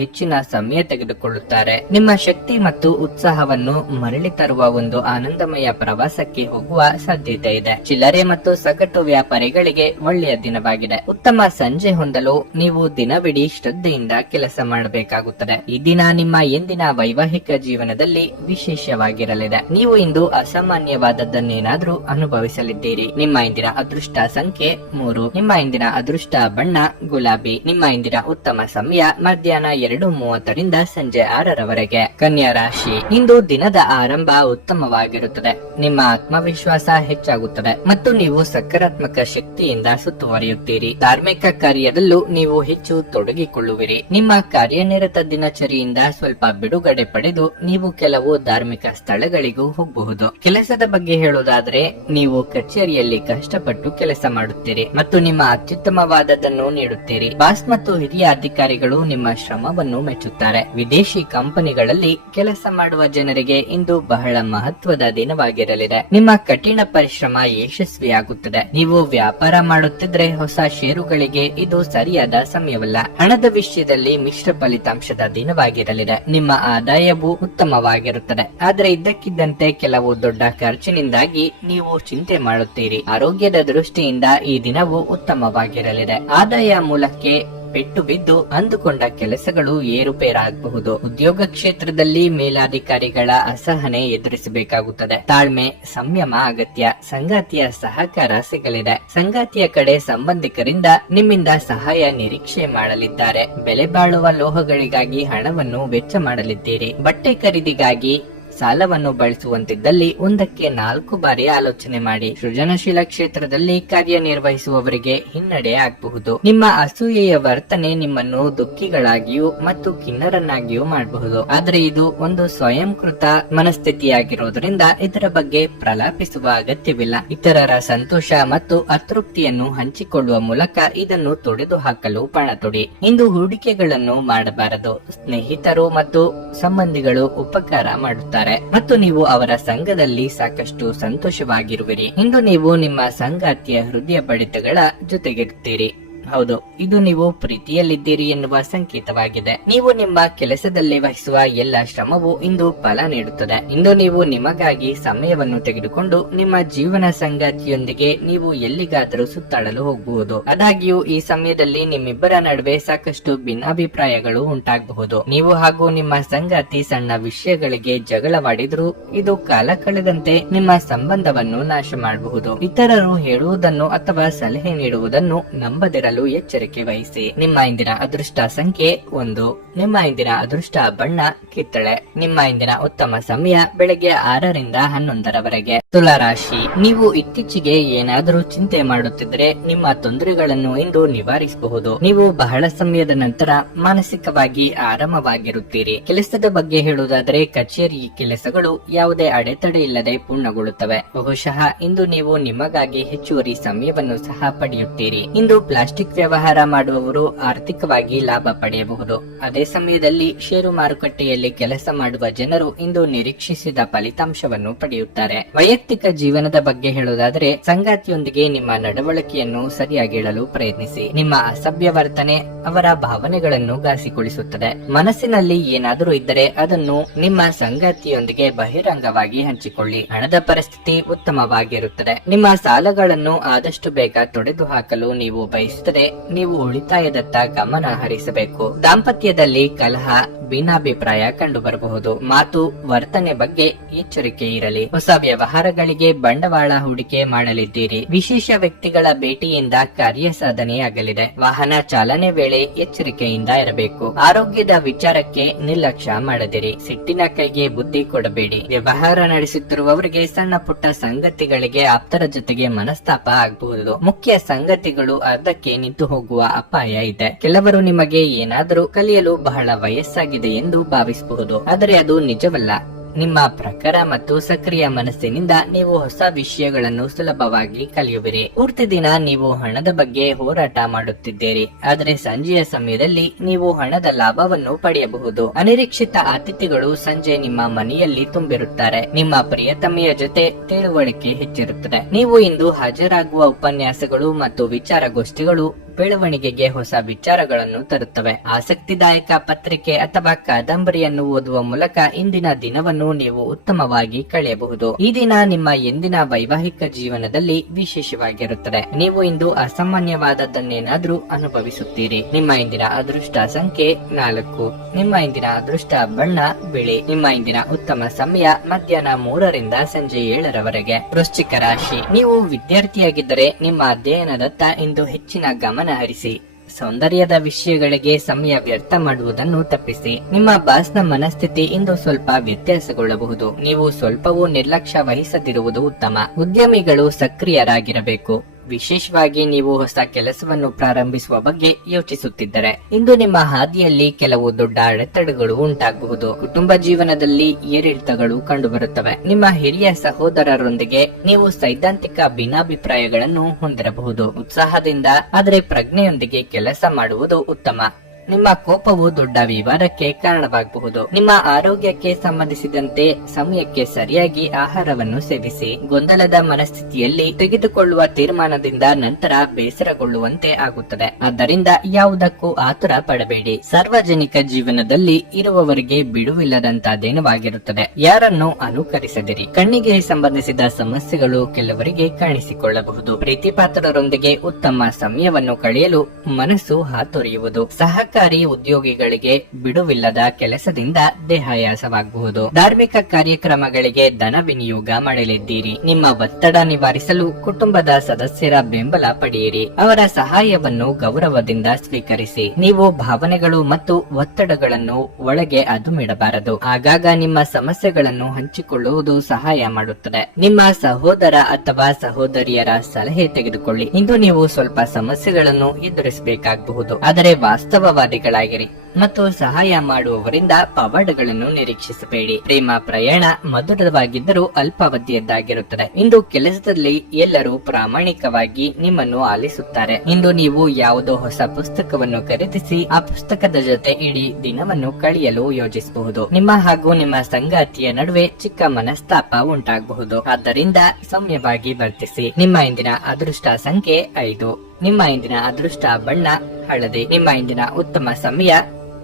ಹೆಚ್ಚಿನ ಸಮಯ ತೆಗೆದುಕೊಳ್ಳುತ್ತಾರೆ. ನಿಮ್ಮ ಶಕ್ತಿ ಮತ್ತು ಉತ್ಸಾಹವನ್ನು ಮರಳಿ ತರುವ ಒಂದು ಆನಂದಮಯ ಪ್ರವಾಸಕ್ಕೆ ಹೋಗುವ ಸಾಧ್ಯತೆ ಇದೆ. ಚಿಲ್ಲರೆ ಮತ್ತು ಸಗಟು ವ್ಯಾಪಾರಿಗಳಿಗೆ ಒಳ್ಳೆಯ ದಿನವಾಗಿದೆ. ಉತ್ತಮ ಸಂಜೆ ಹೊಂದಲು ನೀವು ದಿನವಿಡೀ ಶ್ರದ್ಧೆಯಿಂದ ಕೆಲಸ ಮಾಡಬೇಕಾಗುತ್ತದೆ. ಈ ದಿನ ನಿಮ್ಮ ಎಂದಿನ ವೈವಾಹಿಕ ಜೀವನದಲ್ಲಿ ವಿಶೇಷವಾಗಿರಲಿದೆ. ನೀವು ಇಂದು ಅಸಾಮಾನ್ಯವಾದದ್ದನ್ನೇನಾದ್ರೂ ಅನುಭವಿಸಲಿದ್ದೀರಿ. ನಿಮ್ಮ ಇಂದಿನ ಅದೃಷ್ಟ ಸಂಖ್ಯೆ 3. ನಿಮ್ಮ ಇಂದಿನ ಅದೃಷ್ಟ ಬಣ್ಣ ಗುಲಾಬಿ. ನಿಮ್ಮ ಇಂದಿನ ಉತ್ತಮ ಸಮಯ ಮಧ್ಯಾಹ್ನ 2:30ರಿಂದ ಸಂಜೆ 6ರವರೆಗೆ. ಕನ್ಯಾ ರಾಶಿ, ಇಂದು ದಿನದ ಆರಂಭ ಉತ್ತಮವಾಗಿರುತ್ತದೆ. ನಿಮ್ಮ ಆತ್ಮವಿಶ್ವಾಸ ಹೆಚ್ಚಾಗುತ್ತದೆ ಮತ್ತು ನೀವು ಸಕಾರಾತ್ಮಕ ಶಕ್ತಿಯಿಂದ ಸುತ್ತುವರಿಯುತ್ತೀರಿ. ಧಾರ್ಮಿಕ ಕಾರ್ಯದಲ್ಲೂ ನೀವು ಹೆಚ್ಚು ತೊಡಗಿಕೊಳ್ಳುವಿರಿ. ನಿಮ್ಮ ಕಾರ್ಯನಿರತ ದಿನಚರಿಯಿಂದ ಸ್ವಲ್ಪ ಬಿಡುಗಡೆ ಪಡೆದು ನೀವು ಕೆಲವು ಧಾರ್ಮಿಕ ಸ್ಥಳಗಳಿಗೂ ಹೋಗಬಹುದು. ಕೆಲಸದ ಬಗ್ಗೆ ಹೇಳುವುದಾದ್ರೆ, ನೀವು ಕಚೇರಿಯಲ್ಲಿ ಕಷ್ಟಪಟ್ಟು ಕೆಲಸ ಮಾಡುತ್ತೀರಿ ಮತ್ತು ನಿಮ್ಮ ಅತ್ಯುತ್ತಮವಾದದ್ದನ್ನು ನೀಡುತ್ತೀರಿ. ಬಾಸ್ ಮತ್ತು ಹಿರಿಯ ಅಧಿಕಾರಿಗಳು ನಿಮ್ಮ ಶ್ರಮವನ್ನು ಮೆಚ್ಚುತ್ತಾರೆ. ವಿದೇಶಿ ಕಂಪನಿಗಳಲ್ಲಿ ಕೆಲಸ ಮಾಡುವ ಜನರಿಗೆ ಇಂದು ಬಹಳ ಮಹತ್ವದ ದಿನವಾಗಿರಲಿದೆ. ನಿಮ್ಮ ಕಠಿಣ ಪರಿಶ್ರಮ ಯಶಸ್ವಿಯಾಗುತ್ತದೆ. ನೀವು ವ್ಯಾಪಾರ ಮಾಡುತ್ತಿದ್ರೆ ಹೊಸ ಷೇರುಗಳಿಗೆ ಇದು ಸರಿಯಾದ ಸಮಯವಲ್ಲ. ಹಣದ ವಿಷಯದಲ್ಲಿ ಮಿಶ್ರ ಫಲಿತಾಂಶದ ದಿನವಾಗಿರಲಿದೆ. ನಿಮ್ಮ ಆದಾಯವು ಉತ್ತಮವಾಗಿರುತ್ತದೆ, ಆದರೆ ಇದ್ದಕ್ಕಿದ್ದಂತೆ ಕೆಲವು ದೊಡ್ಡ ಖರ್ಚಿನಿಂದಾಗಿ ನೀವು ಚಿಂತೆ ಮಾಡುತ್ತೀರಿ. ಆರೋಗ್ಯದ ದೃಷ್ಟಿಯಿಂದ ಈ ದಿನವು ಉತ್ತಮವಾಗಿರಲಿದೆ. ಆದಾಯ ಮೂಲಕ್ಕೆ ಪೆಟ್ಟು ಬಿದ್ದು ಅಂದುಕೊಂಡ ಕೆಲಸಗಳು ಏರುಪೇರಾಗಬಹುದು. ಉದ್ಯೋಗ ಕ್ಷೇತ್ರದಲ್ಲಿ ಮೇಲಾಧಿಕಾರಿಗಳ ಅಸಹನೆ ಎದುರಿಸಬೇಕಾಗುತ್ತದೆ. ತಾಳ್ಮೆ, ಸಂಯಮ ಅಗತ್ಯ. ಸಂಗಾತಿಯ ಸಹಕಾರ ಸಿಗಲಿದೆ. ಸಂಗಾತಿಯ ಕಡೆ ಸಂಬಂಧಿಕರಿಂದ ನಿಮ್ಮಿಂದ ಸಹಾಯ ನಿರೀಕ್ಷೆ ಮಾಡಲಿದ್ದಾರೆ. ಬೆಲೆ ಬಾಳುವ ಲೋಹಗಳಿಗಾಗಿ ಹಣವನ್ನು ವೆಚ್ಚ ಮಾಡಲಿದ್ದೀರಿ. ಬಟ್ಟೆ ಖರೀದಿಗಾಗಿ ಸಾಲವನ್ನು ಬಳಸುವಂತಿದ್ದಲ್ಲಿ ಒಂದಕ್ಕೆ 4 ಬಾರಿ ಆಲೋಚನೆ ಮಾಡಿ. ಸೃಜನಶೀಲ ಕ್ಷೇತ್ರದಲ್ಲಿ ಕಾರ್ಯನಿರ್ವಹಿಸುವವರಿಗೆ ಹಿನ್ನಡೆ ಆಗಬಹುದು. ನಿಮ್ಮ ಅಸೂಯೆಯ ವರ್ತನೆ ನಿಮ್ಮನ್ನು ದುಃಖಿಗಳಾಗಿಯೂ ಮತ್ತು ಖಿನ್ನರನ್ನಾಗಿಯೂ ಮಾಡಬಹುದು. ಆದರೆ ಇದು ಒಂದು ಸ್ವಯಂಕೃತ ಮನಸ್ಥಿತಿಯಾಗಿರುವುದರಿಂದ ಇದರ ಬಗ್ಗೆ ಪ್ರಲಾಪಿಸುವ ಅಗತ್ಯವಿಲ್ಲ. ಇತರರ ಸಂತೋಷ ಮತ್ತು ಅತೃಪ್ತಿಯನ್ನು ಹಂಚಿಕೊಳ್ಳುವ ಮೂಲಕ ಇದನ್ನು ತೊಡೆದು ಹಾಕಲು ಪಣ ತೊಡಿ. ಇಂದು ಹೂಡಿಕೆಗಳನ್ನು ಮಾಡಬಾರದು. ಸ್ನೇಹಿತರು ಮತ್ತು ಸಂಬಂಧಿಗಳು ಉಪಕಾರ ಮಾಡುತ್ತಾರೆ ಮತ್ತು ನೀವು ಅವರ ಸಂಘದಲ್ಲಿ ಸಾಕಷ್ಟು ಸಂತೋಷವಾಗಿರುವಿರಿ. ಇಂದು ನೀವು ನಿಮ್ಮ ಸಂಗಾತಿಯ ಹೃದಯ ಬಡಿತಗಳ ಜೊತೆಗಿರುತ್ತೀರಿ. ಹೌದು, ಇದು ನೀವು ಪ್ರೀತಿಯಲ್ಲಿದ್ದೀರಿ ಎನ್ನುವ ಸಂಕೇತವಾಗಿದೆ. ನೀವು ನಿಮ್ಮ ಕೆಲಸದಲ್ಲಿ ವಹಿಸುವ ಎಲ್ಲ ಶ್ರಮವು ಇಂದು ಫಲ ನೀಡುತ್ತದೆ. ಇಂದು ನೀವು ನಿಮಗಾಗಿ ಸಮಯವನ್ನು ತೆಗೆದುಕೊಂಡು ನಿಮ್ಮ ಜೀವನ ಸಂಗಾತಿಯೊಂದಿಗೆ ನೀವು ಎಲ್ಲಿಗಾದರೂ ಸುತ್ತಾಡಲು ಹೋಗಬಹುದು. ಆದಾಗ್ಯೂ ಈ ಸಮಯದಲ್ಲಿ ನಿಮ್ಮಿಬ್ಬರ ನಡುವೆ ಸಾಕಷ್ಟು ಭಿನ್ನಾಭಿಪ್ರಾಯಗಳು ಉಂಟಾಗಬಹುದು. ನೀವು ಹಾಗೂ ನಿಮ್ಮ ಸಂಗಾತಿ ಸಣ್ಣ ವಿಷಯಗಳಿಗೆ ಜಗಳವಾಡಿದ್ರೂ ಇದು ಕಾಲ ಕಳೆದಂತೆ ನಿಮ್ಮ ಸಂಬಂಧವನ್ನು ನಾಶ ಮಾಡಬಹುದು. ಇತರರು ಹೇಳುವುದನ್ನು ಅಥವಾ ಸಲಹೆ ನೀಡುವುದನ್ನು ನಂಬದಿರಲು ಎಚ್ಚರಿಕೆ ವಹಿಸಿ. ನಿಮ್ಮ ಇಂದಿನ ಅದೃಷ್ಟ ಸಂಖ್ಯೆ 1. ನಿಮ್ಮ ಇಂದಿನ ಅದೃಷ್ಟ ಬಣ್ಣ ಕಿತ್ತಳೆ. ನಿಮ್ಮ ಇಂದಿನ ಉತ್ತಮ ಸಮಯ ಬೆಳಗ್ಗೆ 6ರಿಂದ 11ರವರೆಗೆ. ತುಲಾ ರಾಶಿ, ನೀವು ಇತ್ತೀಚೆಗೆ ಏನಾದರೂ ಚಿಂತೆ ಮಾಡುತ್ತಿದ್ದರೆ ನಿಮ್ಮ ತೊಂದರೆಗಳನ್ನು ಇಂದು ನಿವಾರಿಸಬಹುದು. ನೀವು ಬಹಳ ಸಮಯದ ನಂತರ ಮಾನಸಿಕವಾಗಿ ಆರಾಮವಾಗಿರುತ್ತೀರಿ. ಕೆಲಸದ ಬಗ್ಗೆ ಹೇಳುವುದಾದರೆ, ಕಚೇರಿ ಕೆಲಸಗಳು ಯಾವುದೇ ಅಡೆತಡೆ ಇಲ್ಲದೆ ಪೂರ್ಣಗೊಳ್ಳುತ್ತವೆ. ಬಹುಶಃ ಇಂದು ನೀವು ನಿಮಗಾಗಿ ಹೆಚ್ಚುವರಿ ಸಮಯವನ್ನು ಸಹ ಪಡೆಯುತ್ತೀರಿ. ಇಂದು ಪ್ಲಾಸ್ಟಿಕ್ ವ್ಯವಹಾರ ಮಾಡುವವರು ಆರ್ಥಿಕವಾಗಿ ಲಾಭ ಪಡೆಯಬಹುದು. ಅದೇ ಸಮಯದಲ್ಲಿ ಷೇರು ಮಾರುಕಟ್ಟೆಯಲ್ಲಿ ಕೆಲಸ ಮಾಡುವ ಜನರು ಇಂದು ನಿರೀಕ್ಷಿಸಿದ ಫಲಿತಾಂಶವನ್ನು ಪಡೆಯುತ್ತಾರೆ. ವೈಯಕ್ತಿಕ ಜೀವನದ ಬಗ್ಗೆ ಹೇಳುವುದಾದರೆ, ಸಂಗಾತಿಯೊಂದಿಗೆ ನಿಮ್ಮ ನಡವಳಿಕೆಯನ್ನು ಸರಿಯಾಗಿ ಹೇಳಲು ಪ್ರಯತ್ನಿಸಿ. ನಿಮ್ಮ ಅಸಭ್ಯ ವರ್ತನೆ ಅವರ ಭಾವನೆಗಳನ್ನು ಘಾಸಿಗೊಳಿಸುತ್ತದೆ. ಮನಸ್ಸಿನಲ್ಲಿ ಏನಾದರೂ ಇದ್ದರೆ ಅದನ್ನು ನಿಮ್ಮ ಸಂಗಾತಿಯೊಂದಿಗೆ ಬಹಿರಂಗವಾಗಿ ಹಂಚಿಕೊಳ್ಳಿ. ಹಣದ ಪರಿಸ್ಥಿತಿ ಉತ್ತಮವಾಗಿರುತ್ತದೆ. ನಿಮ್ಮ ಸಾಲಗಳನ್ನು ಆದಷ್ಟು ಬೇಗ ತೊಡೆದು ಹಾಕಲು ನೀವು ಬಯಸಿದರೆ ನೀವು ಉಳಿತಾಯದತ್ತ ಗಮನ ಹರಿಸಬೇಕು. ದಾಂಪತ್ಯದಲ್ಲಿ ಕಲಹ, ಭಿನ್ನಾಭಿಪ್ರಾಯ ಕಂಡು ಬರಬಹುದು. ಮಾತು, ವರ್ತನೆ ಬಗ್ಗೆ ಎಚ್ಚರಿಕೆ ಇರಲಿ. ಹೊಸ ವ್ಯವಹಾರಗಳಿಗೆ ಬಂಡವಾಳ ಹೂಡಿಕೆ ಮಾಡಲಿದ್ದೀರಿ. ವಿಶೇಷ ವ್ಯಕ್ತಿಗಳ ಭೇಟಿಯಿಂದ ಕಾರ್ಯ ಸಾಧನೆಯಾಗಲಿದೆ. ವಾಹನ ಚಾಲನೆ ವೇಳೆ ಎಚ್ಚರಿಕೆಯಿಂದ ಇರಬೇಕು. ಆರೋಗ್ಯದ ವಿಚಾರಕ್ಕೆ ನಿರ್ಲಕ್ಷ್ಯ ಮಾಡದಿರಿ. ಸಿಟ್ಟಿನ ಕೈಗೆ ಬುದ್ಧಿ ಕೊಡಬೇಡಿ. ವ್ಯವಹಾರ ನಡೆಸುತ್ತಿರುವವರಿಗೆ ಸಣ್ಣ ಪುಟ್ಟ ಸಂಗತಿಗಳಿಗೆ ಆಪ್ತರ ಜೊತೆಗೆ ಮನಸ್ತಾಪ ಆಗಬಹುದು. ಮುಖ್ಯ ಸಂಗತಿಗಳು ಅರ್ಧಕ್ಕೆ ನಿಂತು ಹೋಗುವ ಅಪಾಯ ಇದೆ. ಕೆಲವರು ನಿಮಗೆ ಏನಾದರೂ ಕಲಿಯಲು ಬಹಳ ವಯಸ್ಸಾಗಿದೆ ಎಂದು ಭಾವಿಸಬಹುದು, ಆದರೆ ಅದು ನಿಜವಲ್ಲ. ನಿಮ್ಮ ಪ್ರಖರ ಮತ್ತು ಸಕ್ರಿಯ ಮನಸ್ಸಿನಿಂದ ನೀವು ಹೊಸ ವಿಷಯಗಳನ್ನು ಸುಲಭವಾಗಿ ಕಲಿಯುವಿರಿ. ಪೂರ್ತಿ ದಿನ ನೀವು ಹಣದ ಬಗ್ಗೆ ಹೋರಾಟ ಮಾಡುತ್ತಿದ್ದೀರಿ, ಆದರೆ ಸಂಜೆಯ ಸಮಯದಲ್ಲಿ ನೀವು ಹಣದ ಲಾಭವನ್ನು ಪಡೆಯಬಹುದು. ಅನಿರೀಕ್ಷಿತ ಅತಿಥಿಗಳು ಸಂಜೆ ನಿಮ್ಮ ಮನೆಯಲ್ಲಿ ತುಂಬಿರುತ್ತಾರೆ. ನಿಮ್ಮ ಪ್ರಿಯತಮೆಯ ಜೊತೆ ತಿಳುವಳಿಕೆ ಹೆಚ್ಚಿರುತ್ತದೆ. ನೀವು ಇಂದು ಹಾಜರಾಗುವ ಉಪನ್ಯಾಸಗಳು ಮತ್ತು ವಿಚಾರಗೋಷ್ಠಿಗಳು ಬೆಳವಣಿಗೆಗೆ ಹೊಸ ವಿಚಾರಗಳನ್ನು ತರುತ್ತವೆ. ಆಸಕ್ತಿದಾಯಕ ಪತ್ರಿಕೆ ಅಥವಾ ಕಾದಂಬರಿಯನ್ನು ಓದುವ ಮೂಲಕ ಇಂದಿನ ದಿನವನ್ನು ನೀವು ಉತ್ತಮವಾಗಿ ಕಳೆಯಬಹುದು. ಈ ದಿನ ನಿಮ್ಮ ಎಂದಿನ ವೈವಾಹಿಕ ಜೀವನದಲ್ಲಿ ವಿಶೇಷವಾಗಿರುತ್ತದೆ. ನೀವು ಇಂದು ಅಸಾಮಾನ್ಯವಾದದ್ದನ್ನೇನಾದ್ರೂ ಅನುಭವಿಸುತ್ತೀರಿ. ನಿಮ್ಮ ಇಂದಿನ ಅದೃಷ್ಟ ಸಂಖ್ಯೆ 4. ನಿಮ್ಮ ಇಂದಿನ ಅದೃಷ್ಟ ಬಣ್ಣ ಬಿಳಿ. ನಿಮ್ಮ ಇಂದಿನ ಉತ್ತಮ ಸಮಯ ಮಧ್ಯಾಹ್ನ 3 ರಿಂದ ಸಂಜೆ 7 ರವರೆಗೆ. ವೃಶ್ಚಿಕ ರಾಶಿ, ನೀವು ವಿದ್ಯಾರ್ಥಿಯಾಗಿದ್ದರೆ ನಿಮ್ಮ ಅಧ್ಯಯನದತ್ತ ಇಂದು ಹೆಚ್ಚಿನ ಗಮನ ಹರಿಸಿ. ಸೌಂದರ್ಯದ ವಿಷಯಗಳಿಗೆ ಸಮಯ ವ್ಯರ್ಥ ಮಾಡುವುದನ್ನು ತಪ್ಪಿಸಿ. ನಿಮ್ಮ ಬಾಸ್ನ ಮನಸ್ಥಿತಿ ಇಂದು ಸ್ವಲ್ಪ ವ್ಯತ್ಯಾಸಗೊಳ್ಳಬಹುದು. ನೀವು ಸ್ವಲ್ಪವೂ ನಿರ್ಲಕ್ಷ್ಯ ವಹಿಸದಿರುವುದು ಉತ್ತಮ. ಉದ್ಯಮಿಗಳು ಸಕ್ರಿಯರಾಗಿರಬೇಕು. ವಿಶೇಷವಾಗಿ ನೀವು ಹೊಸ ಕೆಲಸವನ್ನು ಪ್ರಾರಂಭಿಸುವ ಬಗ್ಗೆ ಯೋಚಿಸುತ್ತಿದ್ದರೆ ಇಂದು ನಿಮ್ಮ ಹಾದಿಯಲ್ಲಿ ಕೆಲವು ದೊಡ್ಡ ಅಡೆತಡೆಗಳು ಉಂಟಾಗಬಹುದು. ಕುಟುಂಬ ಜೀವನದಲ್ಲಿ ಏರಿಳಿತಗಳು ಕಂಡುಬರುತ್ತವೆ. ನಿಮ್ಮ ಹಿರಿಯ ಸಹೋದರರೊಂದಿಗೆ ನೀವು ಸೈದ್ಧಾಂತಿಕ ಭಿನ್ನಾಭಿಪ್ರಾಯಗಳನ್ನು ಹೊಂದಿರಬಹುದು. ಉತ್ಸಾಹದಿಂದ ಆದರೆ ಪ್ರಜ್ಞೆಯೊಂದಿಗೆ ಕೆಲಸ ಮಾಡುವುದು ಉತ್ತಮ. ನಿಮ್ಮ ಕೋಪವು ದೊಡ್ಡ ವಿವಾದಕ್ಕೆ ಕಾರಣವಾಗಬಹುದು. ನಿಮ್ಮ ಆರೋಗ್ಯಕ್ಕೆ ಸಂಬಂಧಿಸಿದಂತೆ ಸಮಯಕ್ಕೆ ಸರಿಯಾಗಿ ಆಹಾರವನ್ನು ಸೇವಿಸಿ. ಗೊಂದಲದ ಮನಸ್ಥಿತಿಯಲ್ಲಿ ತೆಗೆದುಕೊಳ್ಳುವ ತೀರ್ಮಾನದಿಂದ ನಂತರ ಬೇಸರಗೊಳ್ಳುವಂತೆ ಆಗುತ್ತದೆ. ಆದ್ದರಿಂದ ಯಾವುದಕ್ಕೂ ಆತುರ ಪಡಬೇಡಿ. ಸಾರ್ವಜನಿಕ ಜೀವನದಲ್ಲಿ ಇರುವವರಿಗೆ ಬಿಡುವಿಲ್ಲದಂತ ದಿನವಾಗಿರುತ್ತದೆ. ಯಾರನ್ನು ಅನುಕರಿಸದಿರಿ. ಕಣ್ಣಿಗೆ ಸಂಬಂಧಿಸಿದ ಸಮಸ್ಯೆಗಳು ಕೆಲವರಿಗೆ ಕಾಣಿಸಿಕೊಳ್ಳಬಹುದು. ಪ್ರೀತಿಪಾತ್ರರೊಂದಿಗೆ ಉತ್ತಮ ಸಮಯವನ್ನು ಕಳೆಯಲು ಮನಸ್ಸು ಹಾತೊರೆಯುವುದು. ಸಹಕಾರಿ ಉದ್ಯೋಗಿಗಳಿಗೆ ಬಿಡುವಿಲ್ಲದ ಕೆಲಸದಿಂದ ದೇಹಾಯಾಸವಾಗಬಹುದು. ಧಾರ್ಮಿಕ ಕಾರ್ಯಕ್ರಮಗಳಿಗೆ ಧನ ವಿನಿಯೋಗ ಮಾಡಲಿದ್ದೀರಿ. ನಿಮ್ಮ ಒತ್ತಡ ನಿವಾರಿಸಲು ಕುಟುಂಬದ ಸದಸ್ಯರ ಬೆಂಬಲ ಪಡೆಯಿರಿ. ಅವರ ಸಹಾಯವನ್ನು ಗೌರವದಿಂದ ಸ್ವೀಕರಿಸಿ. ನೀವು ಭಾವನೆಗಳು ಮತ್ತು ಒತ್ತಡಗಳನ್ನು ಒಳಗೆ ಅದುಮಿಡಬಾರದು. ಆಗಾಗ ನಿಮ್ಮ ಸಮಸ್ಯೆಗಳನ್ನು ಹಂಚಿಕೊಳ್ಳುವುದು ಸಹಾಯ ಮಾಡುತ್ತದೆ. ನಿಮ್ಮ ಸಹೋದರ ಅಥವಾ ಸಹೋದರಿಯರ ಸಲಹೆ ತೆಗೆದುಕೊಳ್ಳಿ. ಇಂದು ನೀವು ಸ್ವಲ್ಪ ಸಮಸ್ಯೆಗಳನ್ನು ಎದುರಿಸಬೇಕಾಗಬಹುದು, ಆದರೆ ವಾಸ್ತವವಾದಿಗಳಾಗಿರಿ ಮತ್ತು ಸಹಾಯ ಮಾಡುವವರಿಂದ ಪವಾಡಗಳನ್ನು ನಿರೀಕ್ಷಿಸಬೇಡಿ. ಪ್ರೇಮ ಪ್ರಯಾಣ ಮಧುರವಾಗಿದ್ದರೂ ಅಲ್ಪಾವಧಿಯದ್ದಾಗಿರುತ್ತದೆ. ಇಂದು ಕೆಲಸದಲ್ಲಿ ಎಲ್ಲರೂ ಪ್ರಾಮಾಣಿಕವಾಗಿ ನಿಮ್ಮನ್ನು ಆಲಿಸುತ್ತಾರೆ. ಇಂದು ನೀವು ಯಾವುದೋ ಹೊಸ ಪುಸ್ತಕವನ್ನು ಖರೀದಿಸಿ ಆ ಪುಸ್ತಕದ ಜೊತೆ ಇಡೀ ದಿನವನ್ನು ಕಳೆಯಲು ಯೋಜಿಸಬಹುದು. ನಿಮ್ಮ ಹಾಗೂ ನಿಮ್ಮ ಸಂಗಾತಿಯ ನಡುವೆ ಚಿಕ್ಕ ಮನಸ್ತಾಪ ಉಂಟಾಗಬಹುದು. ಆದ್ದರಿಂದ ಸೌಮ್ಯವಾಗಿ ವರ್ತಿಸಿ. ನಿಮ್ಮ ಇಂದಿನ ಅದೃಷ್ಟ ಸಂಖ್ಯೆ 5. ನಿಮ್ಮ ಇಂದಿನ ಅದೃಷ್ಟ ಬಣ್ಣ ಹಳದಿ. ನಿಮ್ಮ ಇಂದಿನ ಉತ್ತಮ ಸಮಯ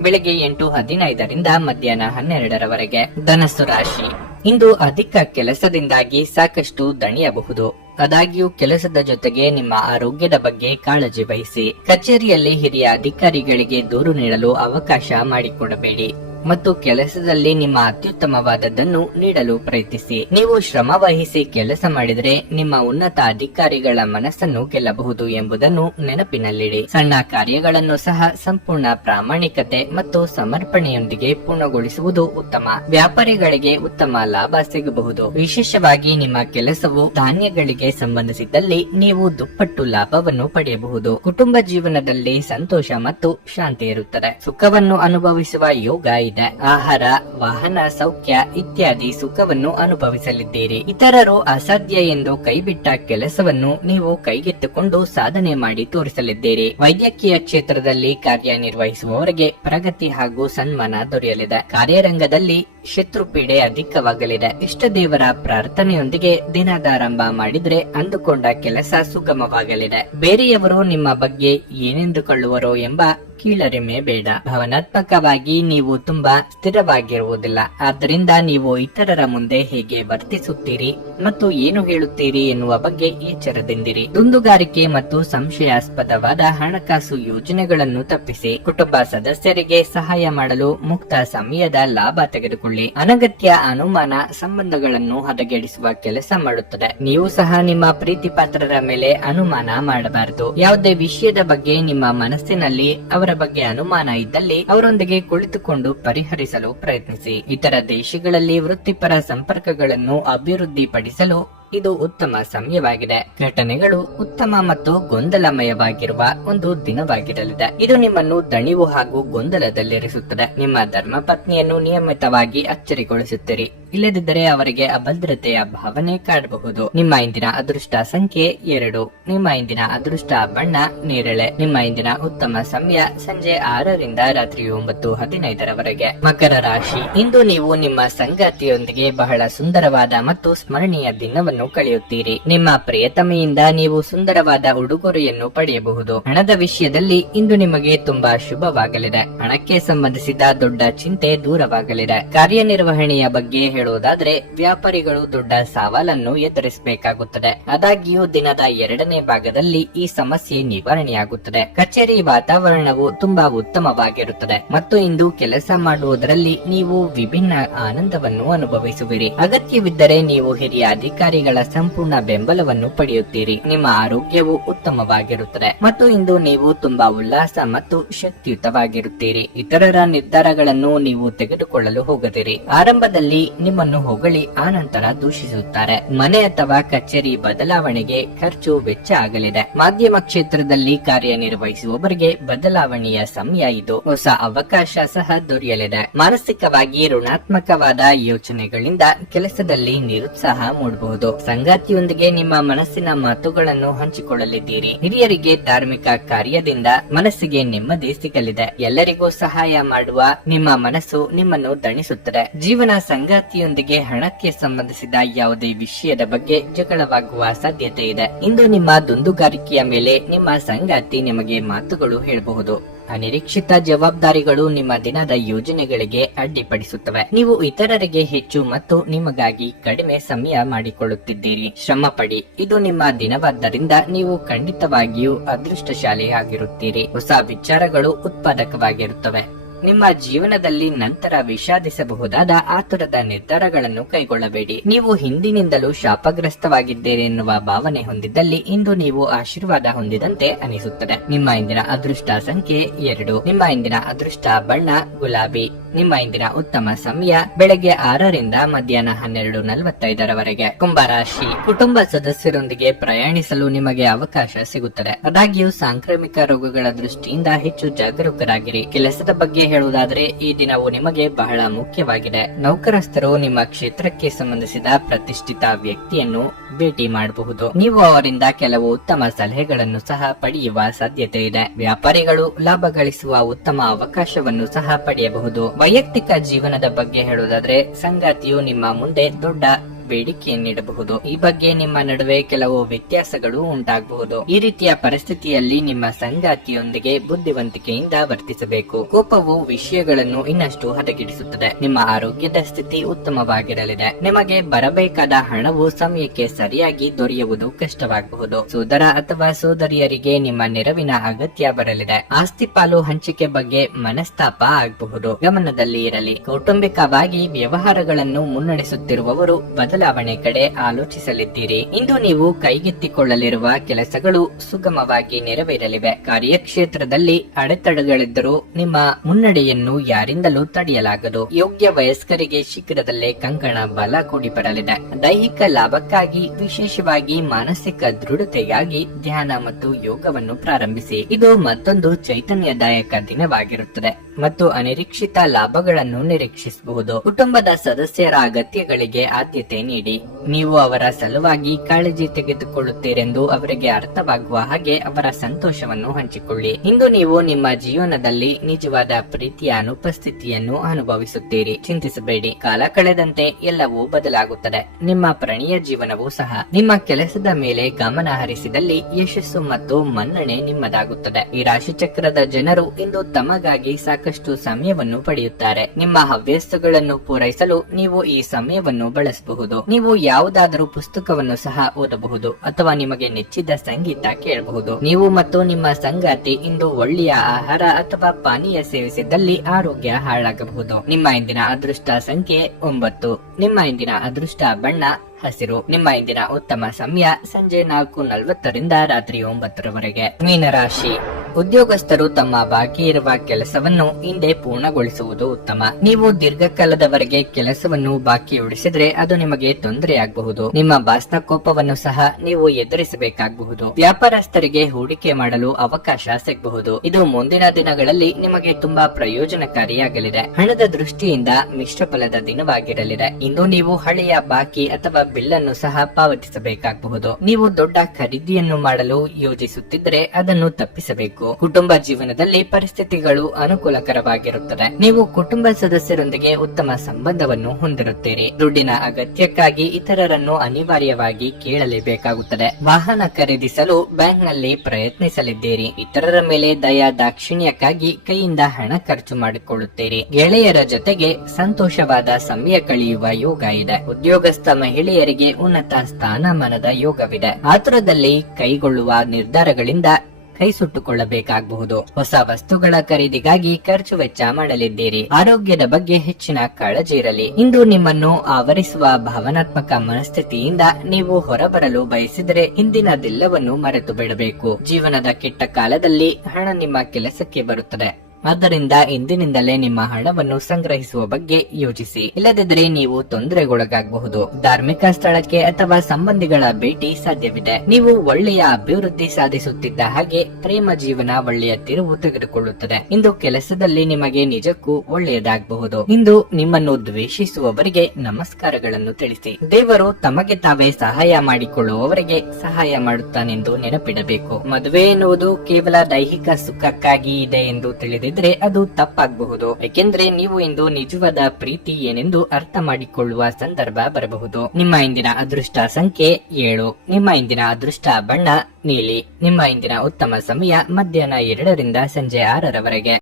ಬೆಳಗ್ಗೆ 8:15 ರಿಂದ ಮಧ್ಯಾಹ್ನ 12 ರವರೆಗೆ. ಧನಸ್ಸು ರಾಶಿ, ಇಂದು ಅಧಿಕ ಕೆಲಸದಿಂದಾಗಿ ಸಾಕಷ್ಟು ದಣಿಯಬಹುದು. ಆದಾಗ್ಯೂ ಕೆಲಸದ ಜೊತೆಗೆ ನಿಮ್ಮ ಆರೋಗ್ಯದ ಬಗ್ಗೆ ಕಾಳಜಿ ವಹಿಸಿ. ಕಚೇರಿಯಲ್ಲಿ ಹಿರಿಯ ಅಧಿಕಾರಿಗಳಿಗೆ ದೂರು ನೀಡಲು ಅವಕಾಶ ಮಾಡಿಕೊಡಬೇಡಿ ಮತ್ತು ಕೆಲಸದಲ್ಲಿ ನಿಮ್ಮ ಅತ್ಯುತ್ತಮವಾದದ್ದನ್ನು ನೀಡಲು ಪ್ರಯತ್ನಿಸಿ. ನೀವು ಶ್ರಮ ವಹಿಸಿ ಕೆಲಸ ಮಾಡಿದರೆ ನಿಮ್ಮ ಉನ್ನತ ಅಧಿಕಾರಿಗಳ ಮನಸ್ಸನ್ನು ಗೆಲ್ಲಬಹುದು ಎಂಬುದನ್ನು ನೆನಪಿನಲ್ಲಿಡಿ. ಸಣ್ಣ ಕಾರ್ಯಗಳನ್ನು ಸಹ ಸಂಪೂರ್ಣ ಪ್ರಾಮಾಣಿಕತೆ ಮತ್ತು ಸಮರ್ಪಣೆಯೊಂದಿಗೆ ಪೂರ್ಣಗೊಳಿಸುವುದು ಉತ್ತಮ. ವ್ಯಾಪಾರಿಗಳಿಗೆ ಉತ್ತಮ ಲಾಭ ಸಿಗಬಹುದು. ವಿಶೇಷವಾಗಿ ನಿಮ್ಮ ಕೆಲಸವು ಧಾನ್ಯಗಳಿಗೆ ಸಂಬಂಧಿಸಿದ್ದಲ್ಲಿ ನೀವು ದುಪ್ಪಟ್ಟು ಲಾಭವನ್ನು ಪಡೆಯಬಹುದು. ಕುಟುಂಬ ಜೀವನದಲ್ಲಿ ಸಂತೋಷ ಮತ್ತು ಶಾಂತಿ ಇರುತ್ತದೆ. ಸುಖವನ್ನು ಅನುಭವಿಸುವ ಯೋಗ ಇದೆ. ಇದೆ. ಆಹಾರ, ವಾಹನ ಸೌಖ್ಯ ಇತ್ಯಾದಿ ಸುಖವನ್ನು ಅನುಭವಿಸಲಿದ್ದೀರಿ. ಇತರರು ಅಸಾಧ್ಯ ಎಂದು ಕೈಬಿಟ್ಟ ಕೆಲಸವನ್ನು ನೀವು ಕೈಗೆತ್ತಿಕೊಂಡು ಸಾಧನೆ ಮಾಡಿ ತೋರಿಸಲಿದ್ದೀರಿ. ವೈದ್ಯಕೀಯ ಕ್ಷೇತ್ರದಲ್ಲಿ ಕಾರ್ಯನಿರ್ವಹಿಸುವವರಿಗೆ ಪ್ರಗತಿ ಹಾಗೂ ಸನ್ಮಾನ ದೊರೆಯಲಿದೆ. ಕಾರ್ಯರಂಗದಲ್ಲಿ ಶತ್ರುಪೀಡೆ ಅಧಿಕವಾಗಲಿದೆ. ಇಷ್ಟ ದೇವರ ಪ್ರಾರ್ಥನೆಯೊಂದಿಗೆ ದಿನದಾರಂಭ ಮಾಡಿದ್ರೆ ಅಂದುಕೊಂಡ ಕೆಲಸ ಸುಗಮವಾಗಲಿದೆ. ಬೇರೆಯವರು ನಿಮ್ಮ ಬಗ್ಗೆ ಏನೆಂದುಕೊಳ್ಳುವರೋ ಎಂಬ ಕೀಳರಿಮೆ ಬೇಡ. ಭಾವನಾತ್ಮಕವಾಗಿ ನೀವು ತುಂಬಾ ಸ್ಥಿರವಾಗಿರುವುದಿಲ್ಲ. ಆದ್ದರಿಂದ ನೀವು ಇತರರ ಮುಂದೆ ಹೇಗೆ ವರ್ತಿಸುತ್ತೀರಿ ಮತ್ತು ಏನು ಹೇಳುತ್ತೀರಿ ಎನ್ನುವ ಬಗ್ಗೆ ಎಚ್ಚರದಿಂದಿರಿ. ದುಂದುಗಾರಿಕೆ ಮತ್ತು ಸಂಶಯಾಸ್ಪದವಾದ ಹಣಕಾಸು ಯೋಜನೆಗಳನ್ನು ತಪ್ಪಿಸಿ. ಕುಟುಂಬ ಸದಸ್ಯರಿಗೆ ಸಹಾಯ ಮಾಡಲು ಮುಕ್ತ ಸಮಯದ ಲಾಭ ತೆಗೆದುಕೊಳ್ಳಿ. ಅನಗತ್ಯ ಅನುಮಾನ ಸಂಬಂಧಗಳನ್ನು ಹದಗೆಡಿಸುವ ಕೆಲಸ ಮಾಡುತ್ತದೆ. ನೀವು ಸಹ ನಿಮ್ಮ ಪ್ರೀತಿ ಪಾತ್ರರ ಮೇಲೆ ಅನುಮಾನ ಮಾಡಬಾರದು. ಯಾವುದೇ ವಿಷಯದ ಬಗ್ಗೆ ನಿಮ್ಮ ಮನಸ್ಸಿನಲ್ಲಿ ಅವರ ಬಗ್ಗೆ ಅನುಮಾನ ಇದ್ದಲ್ಲಿ ಅವರೊಂದಿಗೆ ಕುಳಿತುಕೊಂಡು ಪರಿಹರಿಸಲು ಪ್ರಯತ್ನಿಸಿ. ಇತರ ದೇಶಗಳಲ್ಲಿ ವೃತ್ತಿಪರ ಸಂಪರ್ಕಗಳನ್ನು ಅಭಿವೃದ್ಧಿಪಡಿಸಲು ಇದು ಉತ್ತಮ ಸಮಯವಾಗಿದೆ. ಘಟನೆಗಳು ಉತ್ತಮ ಮತ್ತು ಗೊಂದಲಮಯವಾಗಿರುವ ಒಂದು ದಿನವಾಗಿರಲಿದೆ. ಇದು ನಿಮ್ಮನ್ನು ದಣಿವು ಹಾಗೂ ಗೊಂದಲದಲ್ಲಿರಿಸುತ್ತದೆ. ನಿಮ್ಮ ಧರ್ಮ ಪತ್ನಿಯನ್ನು ನಿಯಮಿತವಾಗಿ ಅಚ್ಚರಿಗೊಳಿಸುತ್ತೀರಿ. ಇಲ್ಲದಿದ್ದರೆ ಅವರಿಗೆ ಅಭದ್ರತೆಯ ಭಾವನೆ ಕಾಡಬಹುದು. ನಿಮ್ಮ ಇಂದಿನ ಅದೃಷ್ಟ ಸಂಖ್ಯೆ 2. ನಿಮ್ಮ ಇಂದಿನ ಅದೃಷ್ಟ ಬಣ್ಣ ನೇರಳೆ. ನಿಮ್ಮ ಇಂದಿನ ಉತ್ತಮ ಸಮಯ ಸಂಜೆ 6ರಿಂದ ರಾತ್ರಿ 9:15 ಮಕರ ರಾಶಿ. ಇಂದು ನೀವು ನಿಮ್ಮ ಸಂಗಾತಿಯೊಂದಿಗೆ ಬಹಳ ಸುಂದರವಾದ ಮತ್ತು ಸ್ಮರಣೀಯ ದಿನವನ್ನು ಕಳೆಯುತ್ತೀರಿ. ನಿಮ್ಮ ಪ್ರಿಯತಮೆಯಿಂದ ನೀವು ಸುಂದರವಾದ ಉಡುಗೊರೆಯನ್ನು ಪಡೆಯಬಹುದು. ಹಣದ ವಿಷಯದಲ್ಲಿ ಇಂದು ನಿಮಗೆ ತುಂಬಾ ಶುಭವಾಗಲಿದೆ. ಹಣಕ್ಕೆ ಸಂಬಂಧಿಸಿದ ದೊಡ್ಡ ಚಿಂತೆ ದೂರವಾಗಲಿದೆ. ಕಾರ್ಯನಿರ್ವಹಣೆಯ ಬಗ್ಗೆ ಹೇಳುವುದಾದ್ರೆ ವ್ಯಾಪಾರಿಗಳು ದೊಡ್ಡ ಸವಾಲನ್ನು ಎದುರಿಸಬೇಕಾಗುತ್ತದೆ. ಆದಾಗ್ಯೂ ದಿನದ 2ನೇ ಭಾಗದಲ್ಲಿ ಈ ಸಮಸ್ಯೆ ನಿವಾರಣೆಯಾಗುತ್ತದೆ. ಕಚೇರಿ ವಾತಾವರಣವು ತುಂಬಾ ಉತ್ತಮವಾಗಿರುತ್ತದೆ ಮತ್ತು ಇಂದು ಕೆಲಸ ಮಾಡುವುದರಲ್ಲಿ ನೀವು ವಿಭಿನ್ನ ಆನಂದವನ್ನು ಅನುಭವಿಸುವಿರಿ. ಅಗತ್ಯವಿದ್ದರೆ ನೀವು ಹಿರಿಯ ಅಧಿಕಾರಿಗಳ ಸಂಪೂರ್ಣ ಬೆಂಬಲವನ್ನು ಪಡೆಯುತ್ತೀರಿ. ನಿಮ್ಮ ಆರೋಗ್ಯವು ಉತ್ತಮವಾಗಿರುತ್ತದೆ ಮತ್ತು ಇಂದು ನೀವು ತುಂಬಾ ಉಲ್ಲಾಸ ಮತ್ತು ಶಕ್ತಿಯುತವಾಗಿರುತ್ತೀರಿ. ಇತರರ ನಿರ್ಧಾರಗಳನ್ನು ನೀವು ತೆಗೆದುಕೊಳ್ಳಲು ಹೋಗದಿರಿ. ಆರಂಭದಲ್ಲಿ ನಿಮ್ಮನ್ನು ಹೊಗಳಿ ಆನಂತರ ದೂಷಿಸುತ್ತಾರೆ. ಮನೆ ಅಥವಾ ಕಚೇರಿ ಬದಲಾವಣೆಗೆ ಖರ್ಚು ವೆಚ್ಚ ಆಗಲಿದೆ. ಮಾಧ್ಯಮ ಕ್ಷೇತ್ರದಲ್ಲಿ ಕಾರ್ಯನಿರ್ವಹಿಸುವವರಿಗೆ ಬದಲಾವಣೆಯ ಸಮಯ ಇದು. ಹೊಸ ಅವಕಾಶ ಸಹ ದೊರೆಯಲಿದೆ. ಮಾನಸಿಕವಾಗಿ ಋಣಾತ್ಮಕವಾದ ಯೋಚನೆಗಳಿಂದ ಕೆಲಸದಲ್ಲಿ ನಿರುತ್ಸಾಹ ಮೂಡಬಹುದು. ಸಂಗಾತಿಯೊಂದಿಗೆ ನಿಮ್ಮ ಮನಸ್ಸಿನ ಮಾತುಗಳನ್ನು ಹಂಚಿಕೊಳ್ಳಲಿದ್ದೀರಿ. ಹಿರಿಯರಿಗೆ ಧಾರ್ಮಿಕ ಕಾರ್ಯದಿಂದ ಮನಸ್ಸಿಗೆ ನೆಮ್ಮದಿ ಸಿಗಲಿದೆ. ಎಲ್ಲರಿಗೂ ಸಹಾಯ ಮಾಡುವ ನಿಮ್ಮ ಮನಸ್ಸು ನಿಮ್ಮನ್ನು ದಣಿಸುತ್ತದೆ. ಜೀವನ ಸಂಗಾತಿಯೊಂದಿಗೆ ಹಣಕ್ಕೆ ಸಂಬಂಧಿಸಿದ ಯಾವುದೇ ವಿಷಯದ ಬಗ್ಗೆ ಜಗಳವಾಗುವ ಸಾಧ್ಯತೆ ಇದೆ. ಇಂದು ನಿಮ್ಮ ದುಂದುಗಾರಿಕೆಯ ಮೇಲೆ ನಿಮ್ಮ ಸಂಗಾತಿ ನಿಮಗೆ ಮಾತುಗಳು ಹೇಳಬಹುದು. ಅನಿರೀಕ್ಷಿತ ಜವಾಬ್ದಾರಿಗಳು ನಿಮ್ಮ ದಿನದ ಯೋಜನೆಗಳಿಗೆ ಅಡ್ಡಿಪಡಿಸುತ್ತವೆ. ನೀವು ಇತರರಿಗೆ ಹೆಚ್ಚು ಮತ್ತು ನಿಮಗಾಗಿ ಕಡಿಮೆ ಸಮಯ ಮಾಡಿಕೊಳ್ಳುತ್ತಿದ್ದೀರಿ. ಶ್ರಮ ಪಡಿ. ಇದು ನಿಮ್ಮ ದಿನವಾದ್ದರಿಂದ ನೀವು ಖಂಡಿತವಾಗಿಯೂ ಅದೃಷ್ಟಶಾಲಿಯಾಗಿರುತ್ತೀರಿ. ಹೊಸ ವಿಚಾರಗಳು ಉತ್ಪಾದಕವಾಗಿರುತ್ತವೆ. ನಿಮ್ಮ ಜೀವನದಲ್ಲಿ ನಂತರ ವಿಷಾದಿಸಬಹುದಾದ ಆತುರದ ನಿರ್ಧಾರಗಳನ್ನು ಕೈಗೊಳ್ಳಬೇಡಿ. ನೀವು ಹಿಂದಿನಿಂದಲೂ ಶಾಪಗ್ರಸ್ತವಾಗಿದ್ದೀರಿ ಎನ್ನುವ ಭಾವನೆ ಹೊಂದಿದ್ದಲ್ಲಿ ಇಂದು ನೀವು ಆಶೀರ್ವಾದ ಹೊಂದಿದಂತೆ ಅನಿಸುತ್ತದೆ. ನಿಮ್ಮ ಇಂದಿನ ಅದೃಷ್ಟ ಸಂಖ್ಯೆ 2. ನಿಮ್ಮ ಇಂದಿನ ಅದೃಷ್ಟ ಬಣ್ಣ ಗುಲಾಬಿ. ನಿಮ್ಮ ಇಂದಿನ ಉತ್ತಮ ಸಮಯ ಬೆಳಗ್ಗೆ 6ರಿಂದ ಮಧ್ಯಾಹ್ನ 12:45 ಕುಂಭರಾಶಿ. ಕುಟುಂಬ ಸದಸ್ಯರೊಂದಿಗೆ ಪ್ರಯಾಣಿಸಲು ನಿಮಗೆ ಅವಕಾಶ ಸಿಗುತ್ತದೆ. ಆದಾಗ್ಯೂ ಸಾಂಕ್ರಾಮಿಕ ರೋಗಗಳ ದೃಷ್ಟಿಯಿಂದ ಹೆಚ್ಚು ಜಾಗರೂಕರಾಗಿರಿ. ಕೆಲಸದ ಬಗ್ಗೆ ಹೇಳುವುದಾದರೆ ಈ ದಿನವು ನಿಮಗೆ ಬಹಳ ಮುಖ್ಯವಾಗಿದೆ. ನೌಕರಸ್ಥರು ನಿಮ್ಮ ಕ್ಷೇತ್ರಕ್ಕೆ ಸಂಬಂಧಿಸಿದ ಪ್ರತಿಷ್ಠಿತ ವ್ಯಕ್ತಿಯನ್ನು ಭೇಟಿ ಮಾಡಬಹುದು. ನೀವು ಅವರಿಂದ ಕೆಲವು ಉತ್ತಮ ಸಲಹೆಗಳನ್ನು ಸಹ ಪಡೆಯುವ ಸಾಧ್ಯತೆ ಇದೆ. ವ್ಯಾಪಾರಿಗಳು ಲಾಭ ಗಳಿಸುವ ಉತ್ತಮ ಅವಕಾಶವನ್ನು ಸಹ ಪಡೆಯಬಹುದು. ವೈಯಕ್ತಿಕ ಜೀವನದ ಬಗ್ಗೆ ಹೇಳುವುದಾದ್ರೆ ಸಂಗಾತಿಯು ನಿಮ್ಮ ಮುಂದೆ ದೊಡ್ಡ ಬೇಡಿಕೆಯನ್ನಿಡಬಹುದು. ಈ ಬಗ್ಗೆ ನಿಮ್ಮ ನಡುವೆ ಕೆಲವು ವ್ಯತ್ಯಾಸಗಳು ಉಂಟಾಗಬಹುದು. ಈ ರೀತಿಯ ಪರಿಸ್ಥಿತಿಯಲ್ಲಿ ನಿಮ್ಮ ಸಂಗಾತಿಯೊಂದಿಗೆ ಬುದ್ಧಿವಂತಿಕೆಯಿಂದ ವರ್ತಿಸಬೇಕು. ಕೋಪವು ವಿಷಯಗಳನ್ನು ಇನ್ನಷ್ಟು ಹದಗೆಡಿಸುತ್ತದೆ. ನಿಮ್ಮ ಆರೋಗ್ಯದ ಸ್ಥಿತಿ ಉತ್ತಮವಾಗಿರಲಿದೆ. ನಿಮಗೆ ಬರಬೇಕಾದ ಹಣವು ಸಮಯಕ್ಕೆ ಸರಿಯಾಗಿ ದೊರೆಯುವುದು ಕಷ್ಟವಾಗಬಹುದು. ಸೋದರ ಅಥವಾ ಸೋದರಿಯರಿಗೆ ನಿಮ್ಮ ನೆರವಿನ ಅಗತ್ಯ ಬರಲಿದೆ. ಆಸ್ತಿ ಪಾಲು ಹಂಚಿಕೆ ಬಗ್ಗೆ ಮನಸ್ತಾಪ ಆಗಬಹುದು. ಗಮನದಲ್ಲಿ ಇರಲಿ. ಕೌಟುಂಬಿಕವಾಗಿ ವ್ಯವಹಾರಗಳನ್ನು ಮುನ್ನಡೆಸುತ್ತಿರುವವರು ಬದಲಾವಣೆ ಕಡೆ ಆಲೋಚಿಸಲಿದ್ದೀರಿ. ಇಂದು ನೀವು ಕೈಗೆತ್ತಿಕೊಳ್ಳಲಿರುವ ಕೆಲಸಗಳು ಸುಗಮವಾಗಿ ನೆರವೇರಲಿವೆ. ಕಾರ್ಯಕ್ಷೇತ್ರದಲ್ಲಿ ಅಡೆತಡೆಗಳಿದ್ದರೂ ನಿಮ್ಮ ಮುನ್ನಡೆಯನ್ನು ಯಾರಿಂದಲೂ ತಡೆಯಲಾಗದು. ಯೋಗ್ಯ ವಯಸ್ಕರಿಗೆ ಶೀಘ್ರದಲ್ಲೇ ಕಂಕಣ ಬಲ ಕೂಡಿ ಬರಲಿದೆ. ದೈಹಿಕ ಲಾಭಕ್ಕಾಗಿ ವಿಶೇಷವಾಗಿ ಮಾನಸಿಕ ದೃಢತೆಗಾಗಿ ಧ್ಯಾನ ಮತ್ತು ಯೋಗವನ್ನು ಪ್ರಾರಂಭಿಸಿ. ಇದು ಮತ್ತೊಂದು ಚೈತನ್ಯದಾಯಕ ದಿನವಾಗಿರುತ್ತದೆ. ಮತ್ತು ಅನಿರೀಕ್ಷಿತ ಲಾಭಗಳನ್ನು ನಿರೀಕ್ಷಿಸಬಹುದು. ಕುಟುಂಬದ ಸದಸ್ಯರ ಅಗತ್ಯಗಳಿಗೆ ಆದ್ಯತೆ ನೀಡಿ. ನೀವು ಅವರ ಸಲುವಾಗಿ ಕಾಳಜಿ ತೆಗೆದುಕೊಳ್ಳುತ್ತೀರೆಂದು ಅವರಿಗೆ ಅರ್ಥವಾಗುವ ಹಾಗೆ ಅವರ ಸಂತೋಷವನ್ನು ಹಂಚಿಕೊಳ್ಳಿ. ಇಂದು ನೀವು ನಿಮ್ಮ ಜೀವನದಲ್ಲಿ ನಿಜವಾದ ಪ್ರೀತಿಯ ಅನುಪಸ್ಥಿತಿಯನ್ನು ಅನುಭವಿಸುತ್ತೀರಿ. ಚಿಂತಿಸಬೇಡಿ, ಕಾಲ ಕಳೆದಂತೆ ಎಲ್ಲವೂ ಬದಲಾಗುತ್ತದೆ. ನಿಮ್ಮ ಪ್ರಣಯ ಜೀವನವೂ ಸಹ. ನಿಮ್ಮ ಕೆಲಸದ ಮೇಲೆ ಗಮನ ಹರಿಸಿದಲ್ಲಿ ಯಶಸ್ಸು ಮತ್ತು ಮನ್ನಣೆ ನಿಮ್ಮದಾಗುತ್ತದೆ. ಈ ರಾಶಿಚಕ್ರದ ಜನರು ಇಂದು ತಮಗಾಗಿ ಸಾಕಷ್ಟು ಸಮಯವನ್ನು ಪಡೆಯುತ್ತಾರೆ. ನಿಮ್ಮ ಹವ್ಯಾಸಗಳನ್ನು ಪೂರೈಸಲು ನೀವು ಈ ಸಮಯವನ್ನು ಬಳಸಬಹುದು. ನೀವು ಯಾವುದಾದರೂ ಪುಸ್ತಕವನ್ನು ಸಹ ಓದಬಹುದು ಅಥವಾ ನಿಮಗೆ ನೆಚ್ಚಿದ ಸಂಗೀತ ಕೇಳಬಹುದು. ನೀವು ಮತ್ತು ನಿಮ್ಮ ಸಂಗಾತಿ ಇಂದು ಒಳ್ಳೆಯ ಆಹಾರ ಅಥವಾ ಪಾನೀಯ ಸೇವಿಸಿದಲ್ಲಿ ಆರೋಗ್ಯ ಹಾಳಾಗಬಹುದು. ನಿಮ್ಮ ಇಂದಿನ ಅದೃಷ್ಟ ಸಂಖ್ಯೆ 9. ನಿಮ್ಮ ಇಂದಿನ ಅದೃಷ್ಟ ಬಣ್ಣ ಹಸಿರು. ನಿಮ್ಮ ಇಂದಿನ ಉತ್ತಮ ಸಮಯ ಸಂಜೆ 4:40 ರಾತ್ರಿ 9 ಮೀನರಾಶಿ. ಉದ್ಯೋಗಸ್ಥರು ತಮ್ಮ ಬಾಕಿ ಇರುವ ಕೆಲಸವನ್ನು ಹಿಂದೆ ಪೂರ್ಣಗೊಳಿಸುವುದು ಉತ್ತಮ. ನೀವು ದೀರ್ಘಕಾಲದವರೆಗೆ ಕೆಲಸವನ್ನು ಬಾಕಿ ಉಳಿಸಿದ್ರೆ ಅದು ನಿಮಗೆ ತೊಂದರೆಯಾಗಬಹುದು. ನಿಮ್ಮ ಬಾಸ್ನ ಕೋಪವನ್ನು ಸಹ ನೀವು ಎದುರಿಸಬೇಕಾಗಬಹುದು. ವ್ಯಾಪಾರಸ್ಥರಿಗೆ ಹೂಡಿಕೆ ಮಾಡಲು ಅವಕಾಶ ಸಿಗಬಹುದು. ಇದು ಮುಂದಿನ ದಿನಗಳಲ್ಲಿ ನಿಮಗೆ ತುಂಬಾ ಪ್ರಯೋಜನಕಾರಿಯಾಗಲಿದೆ. ಹಣದ ದೃಷ್ಟಿಯಿಂದ ಮಿಶ್ರ ಫಲದ ದಿನವಾಗಿರಲಿದೆ. ಇಂದು ನೀವು ಹಳೆಯ ಬಾಕಿ ಅಥವಾ ಬಿಲ್ ಅನ್ನು ಸಹ ಪಾವತಿಸಬೇಕಾಗಬಹುದು. ನೀವು ದೊಡ್ಡ ಖರೀದಿಯನ್ನು ಮಾಡಲು ಯೋಜಿಸುತ್ತಿದ್ದರೆ ಅದನ್ನು ತಪ್ಪಿಸಬೇಕು. ಕುಟುಂಬ ಜೀವನದಲ್ಲಿ ಪರಿಸ್ಥಿತಿಗಳು ಅನುಕೂಲಕರವಾಗಿರುತ್ತದೆ. ನೀವು ಕುಟುಂಬ ಸದಸ್ಯರೊಂದಿಗೆ ಉತ್ತಮ ಸಂಬಂಧವನ್ನು ಹೊಂದಿರುತ್ತೀರಿ. ದುಡ್ಡಿನ ಅಗತ್ಯಕ್ಕಾಗಿ ಇತರರನ್ನು ಅನಿವಾರ್ಯವಾಗಿ ಕೇಳಲೇಬೇಕಾಗುತ್ತದೆ. ವಾಹನ ಖರೀದಿಸಲು ಬ್ಯಾಂಕ್ನಲ್ಲಿ ಪ್ರಯತ್ನಿಸಲಿದ್ದೀರಿ. ಇತರರ ಮೇಲೆ ದಯಾ ದಾಕ್ಷಿಣ್ಯಕ್ಕಾಗಿ ಕೈಯಿಂದ ಹಣ ಖರ್ಚು ಮಾಡಿಕೊಳ್ಳುತ್ತೀರಿ. ಗೆಳೆಯರ ಜೊತೆಗೆ ಸಂತೋಷವಾದ ಸಮಯ ಕಳೆಯುವ ಯೋಗ ಇದೆ. ಉದ್ಯೋಗಸ್ಥ ಮಹಿಳೆಯರಿಗೆ ಉನ್ನತ ಸ್ಥಾನಮಾನದ ಯೋಗವಿದೆ. ಆತುರದಲ್ಲಿ ಕೈಗೊಳ್ಳುವ ನಿರ್ಧಾರಗಳಿಂದ ಕೈ ಸುಟ್ಟುಕೊಳ್ಳಬೇಕಾಗಬಹುದು. ಹೊಸ ವಸ್ತುಗಳ ಖರೀದಿಗಾಗಿ ಖರ್ಚು ವೆಚ್ಚ ಮಾಡಲಿದ್ದೀರಿ. ಆರೋಗ್ಯದ ಬಗ್ಗೆ ಹೆಚ್ಚಿನ ಕಾಳಜಿ ಇರಲಿ. ಇಂದು ನಿಮ್ಮನ್ನು ಆವರಿಸುವ ಭಾವನಾತ್ಮಕ ಮನಸ್ಥಿತಿಯಿಂದ ನೀವು ಹೊರಬರಲು ಬಯಸಿದರೆ ಹಿಂದಿನದೆಲ್ಲವನ್ನು ಮರೆತು ಬಿಡಬೇಕು. ಜೀವನದ ಕೆಟ್ಟ ಕಾಲದಲ್ಲಿ ಹಣ ನಿಮ್ಮ ಕೆಲಸಕ್ಕೆ ಬರುತ್ತದೆ. ಆದ್ದರಿಂದ ಇಂದಿನಿಂದಲೇ ನಿಮ್ಮ ಹಣವನ್ನು ಸಂಗ್ರಹಿಸುವ ಬಗ್ಗೆ ಯೋಚಿಸಿ. ಇಲ್ಲದಿದ್ದರೆ ನೀವು ತೊಂದರೆಗೊಳಗಾಗಬಹುದು. ಧಾರ್ಮಿಕ ಸ್ಥಳಕ್ಕೆ ಅಥವಾ ಸಂಬಂಧಿಗಳ ಭೇಟಿ ಸಾಧ್ಯವಿದೆ. ನೀವು ಒಳ್ಳೆಯ ಅಭಿವೃದ್ಧಿ ಸಾಧಿಸುತ್ತಿದ್ದ ಹಾಗೆ ಪ್ರೇಮ ಜೀವನ ಒಳ್ಳೆಯ ತಿರುವು ತೆಗೆದುಕೊಳ್ಳುತ್ತದೆ. ಇಂದು ಕೆಲಸದಲ್ಲಿ ನಿಮಗೆ ನಿಜಕ್ಕೂ ಒಳ್ಳೆಯದಾಗಬಹುದು. ಇಂದು ನಿಮ್ಮನ್ನು ದ್ವೇಷಿಸುವವರಿಗೆ ನಮಸ್ಕಾರಗಳನ್ನು ತಿಳಿಸಿ. ದೇವರು ತಮಗೆ ತಾವೇ ಸಹಾಯ ಮಾಡಿಕೊಳ್ಳುವವರಿಗೆ ಸಹಾಯ ಮಾಡುತ್ತಾನೆಂದು ನೆನಪಿಡಬೇಕು. ಮದುವೆ ಎನ್ನುವುದು ಕೇವಲ ದೈಹಿಕ ಸುಖಕ್ಕಾಗಿ ಇದೆ ಎಂದು ತಿಳಿದಿದೆ ಅದು ತಪ್ಪಾಗಬಹುದು. ಏಕೆಂದ್ರೆ ನೀವು ಇಂದು ನಿಜವಾದ ಪ್ರೀತಿ ಏನೆಂದು ಅರ್ಥ ಮಾಡಿಕೊಳ್ಳುವ ಸಂದರ್ಭ ಬರಬಹುದು. ನಿಮ್ಮ ಇಂದಿನ ಅದೃಷ್ಟ ಸಂಖ್ಯೆ 7. ನಿಮ್ಮ ಇಂದಿನ ಅದೃಷ್ಟ ಬಣ್ಣ ನೀಲಿ. ನಿಮ್ಮ ಇಂದಿನ ಉತ್ತಮ ಸಮಯ ಮಧ್ಯಾಹ್ನ 2 ರಿಂದ ಸಂಜೆ 6 ರವರೆಗೆ.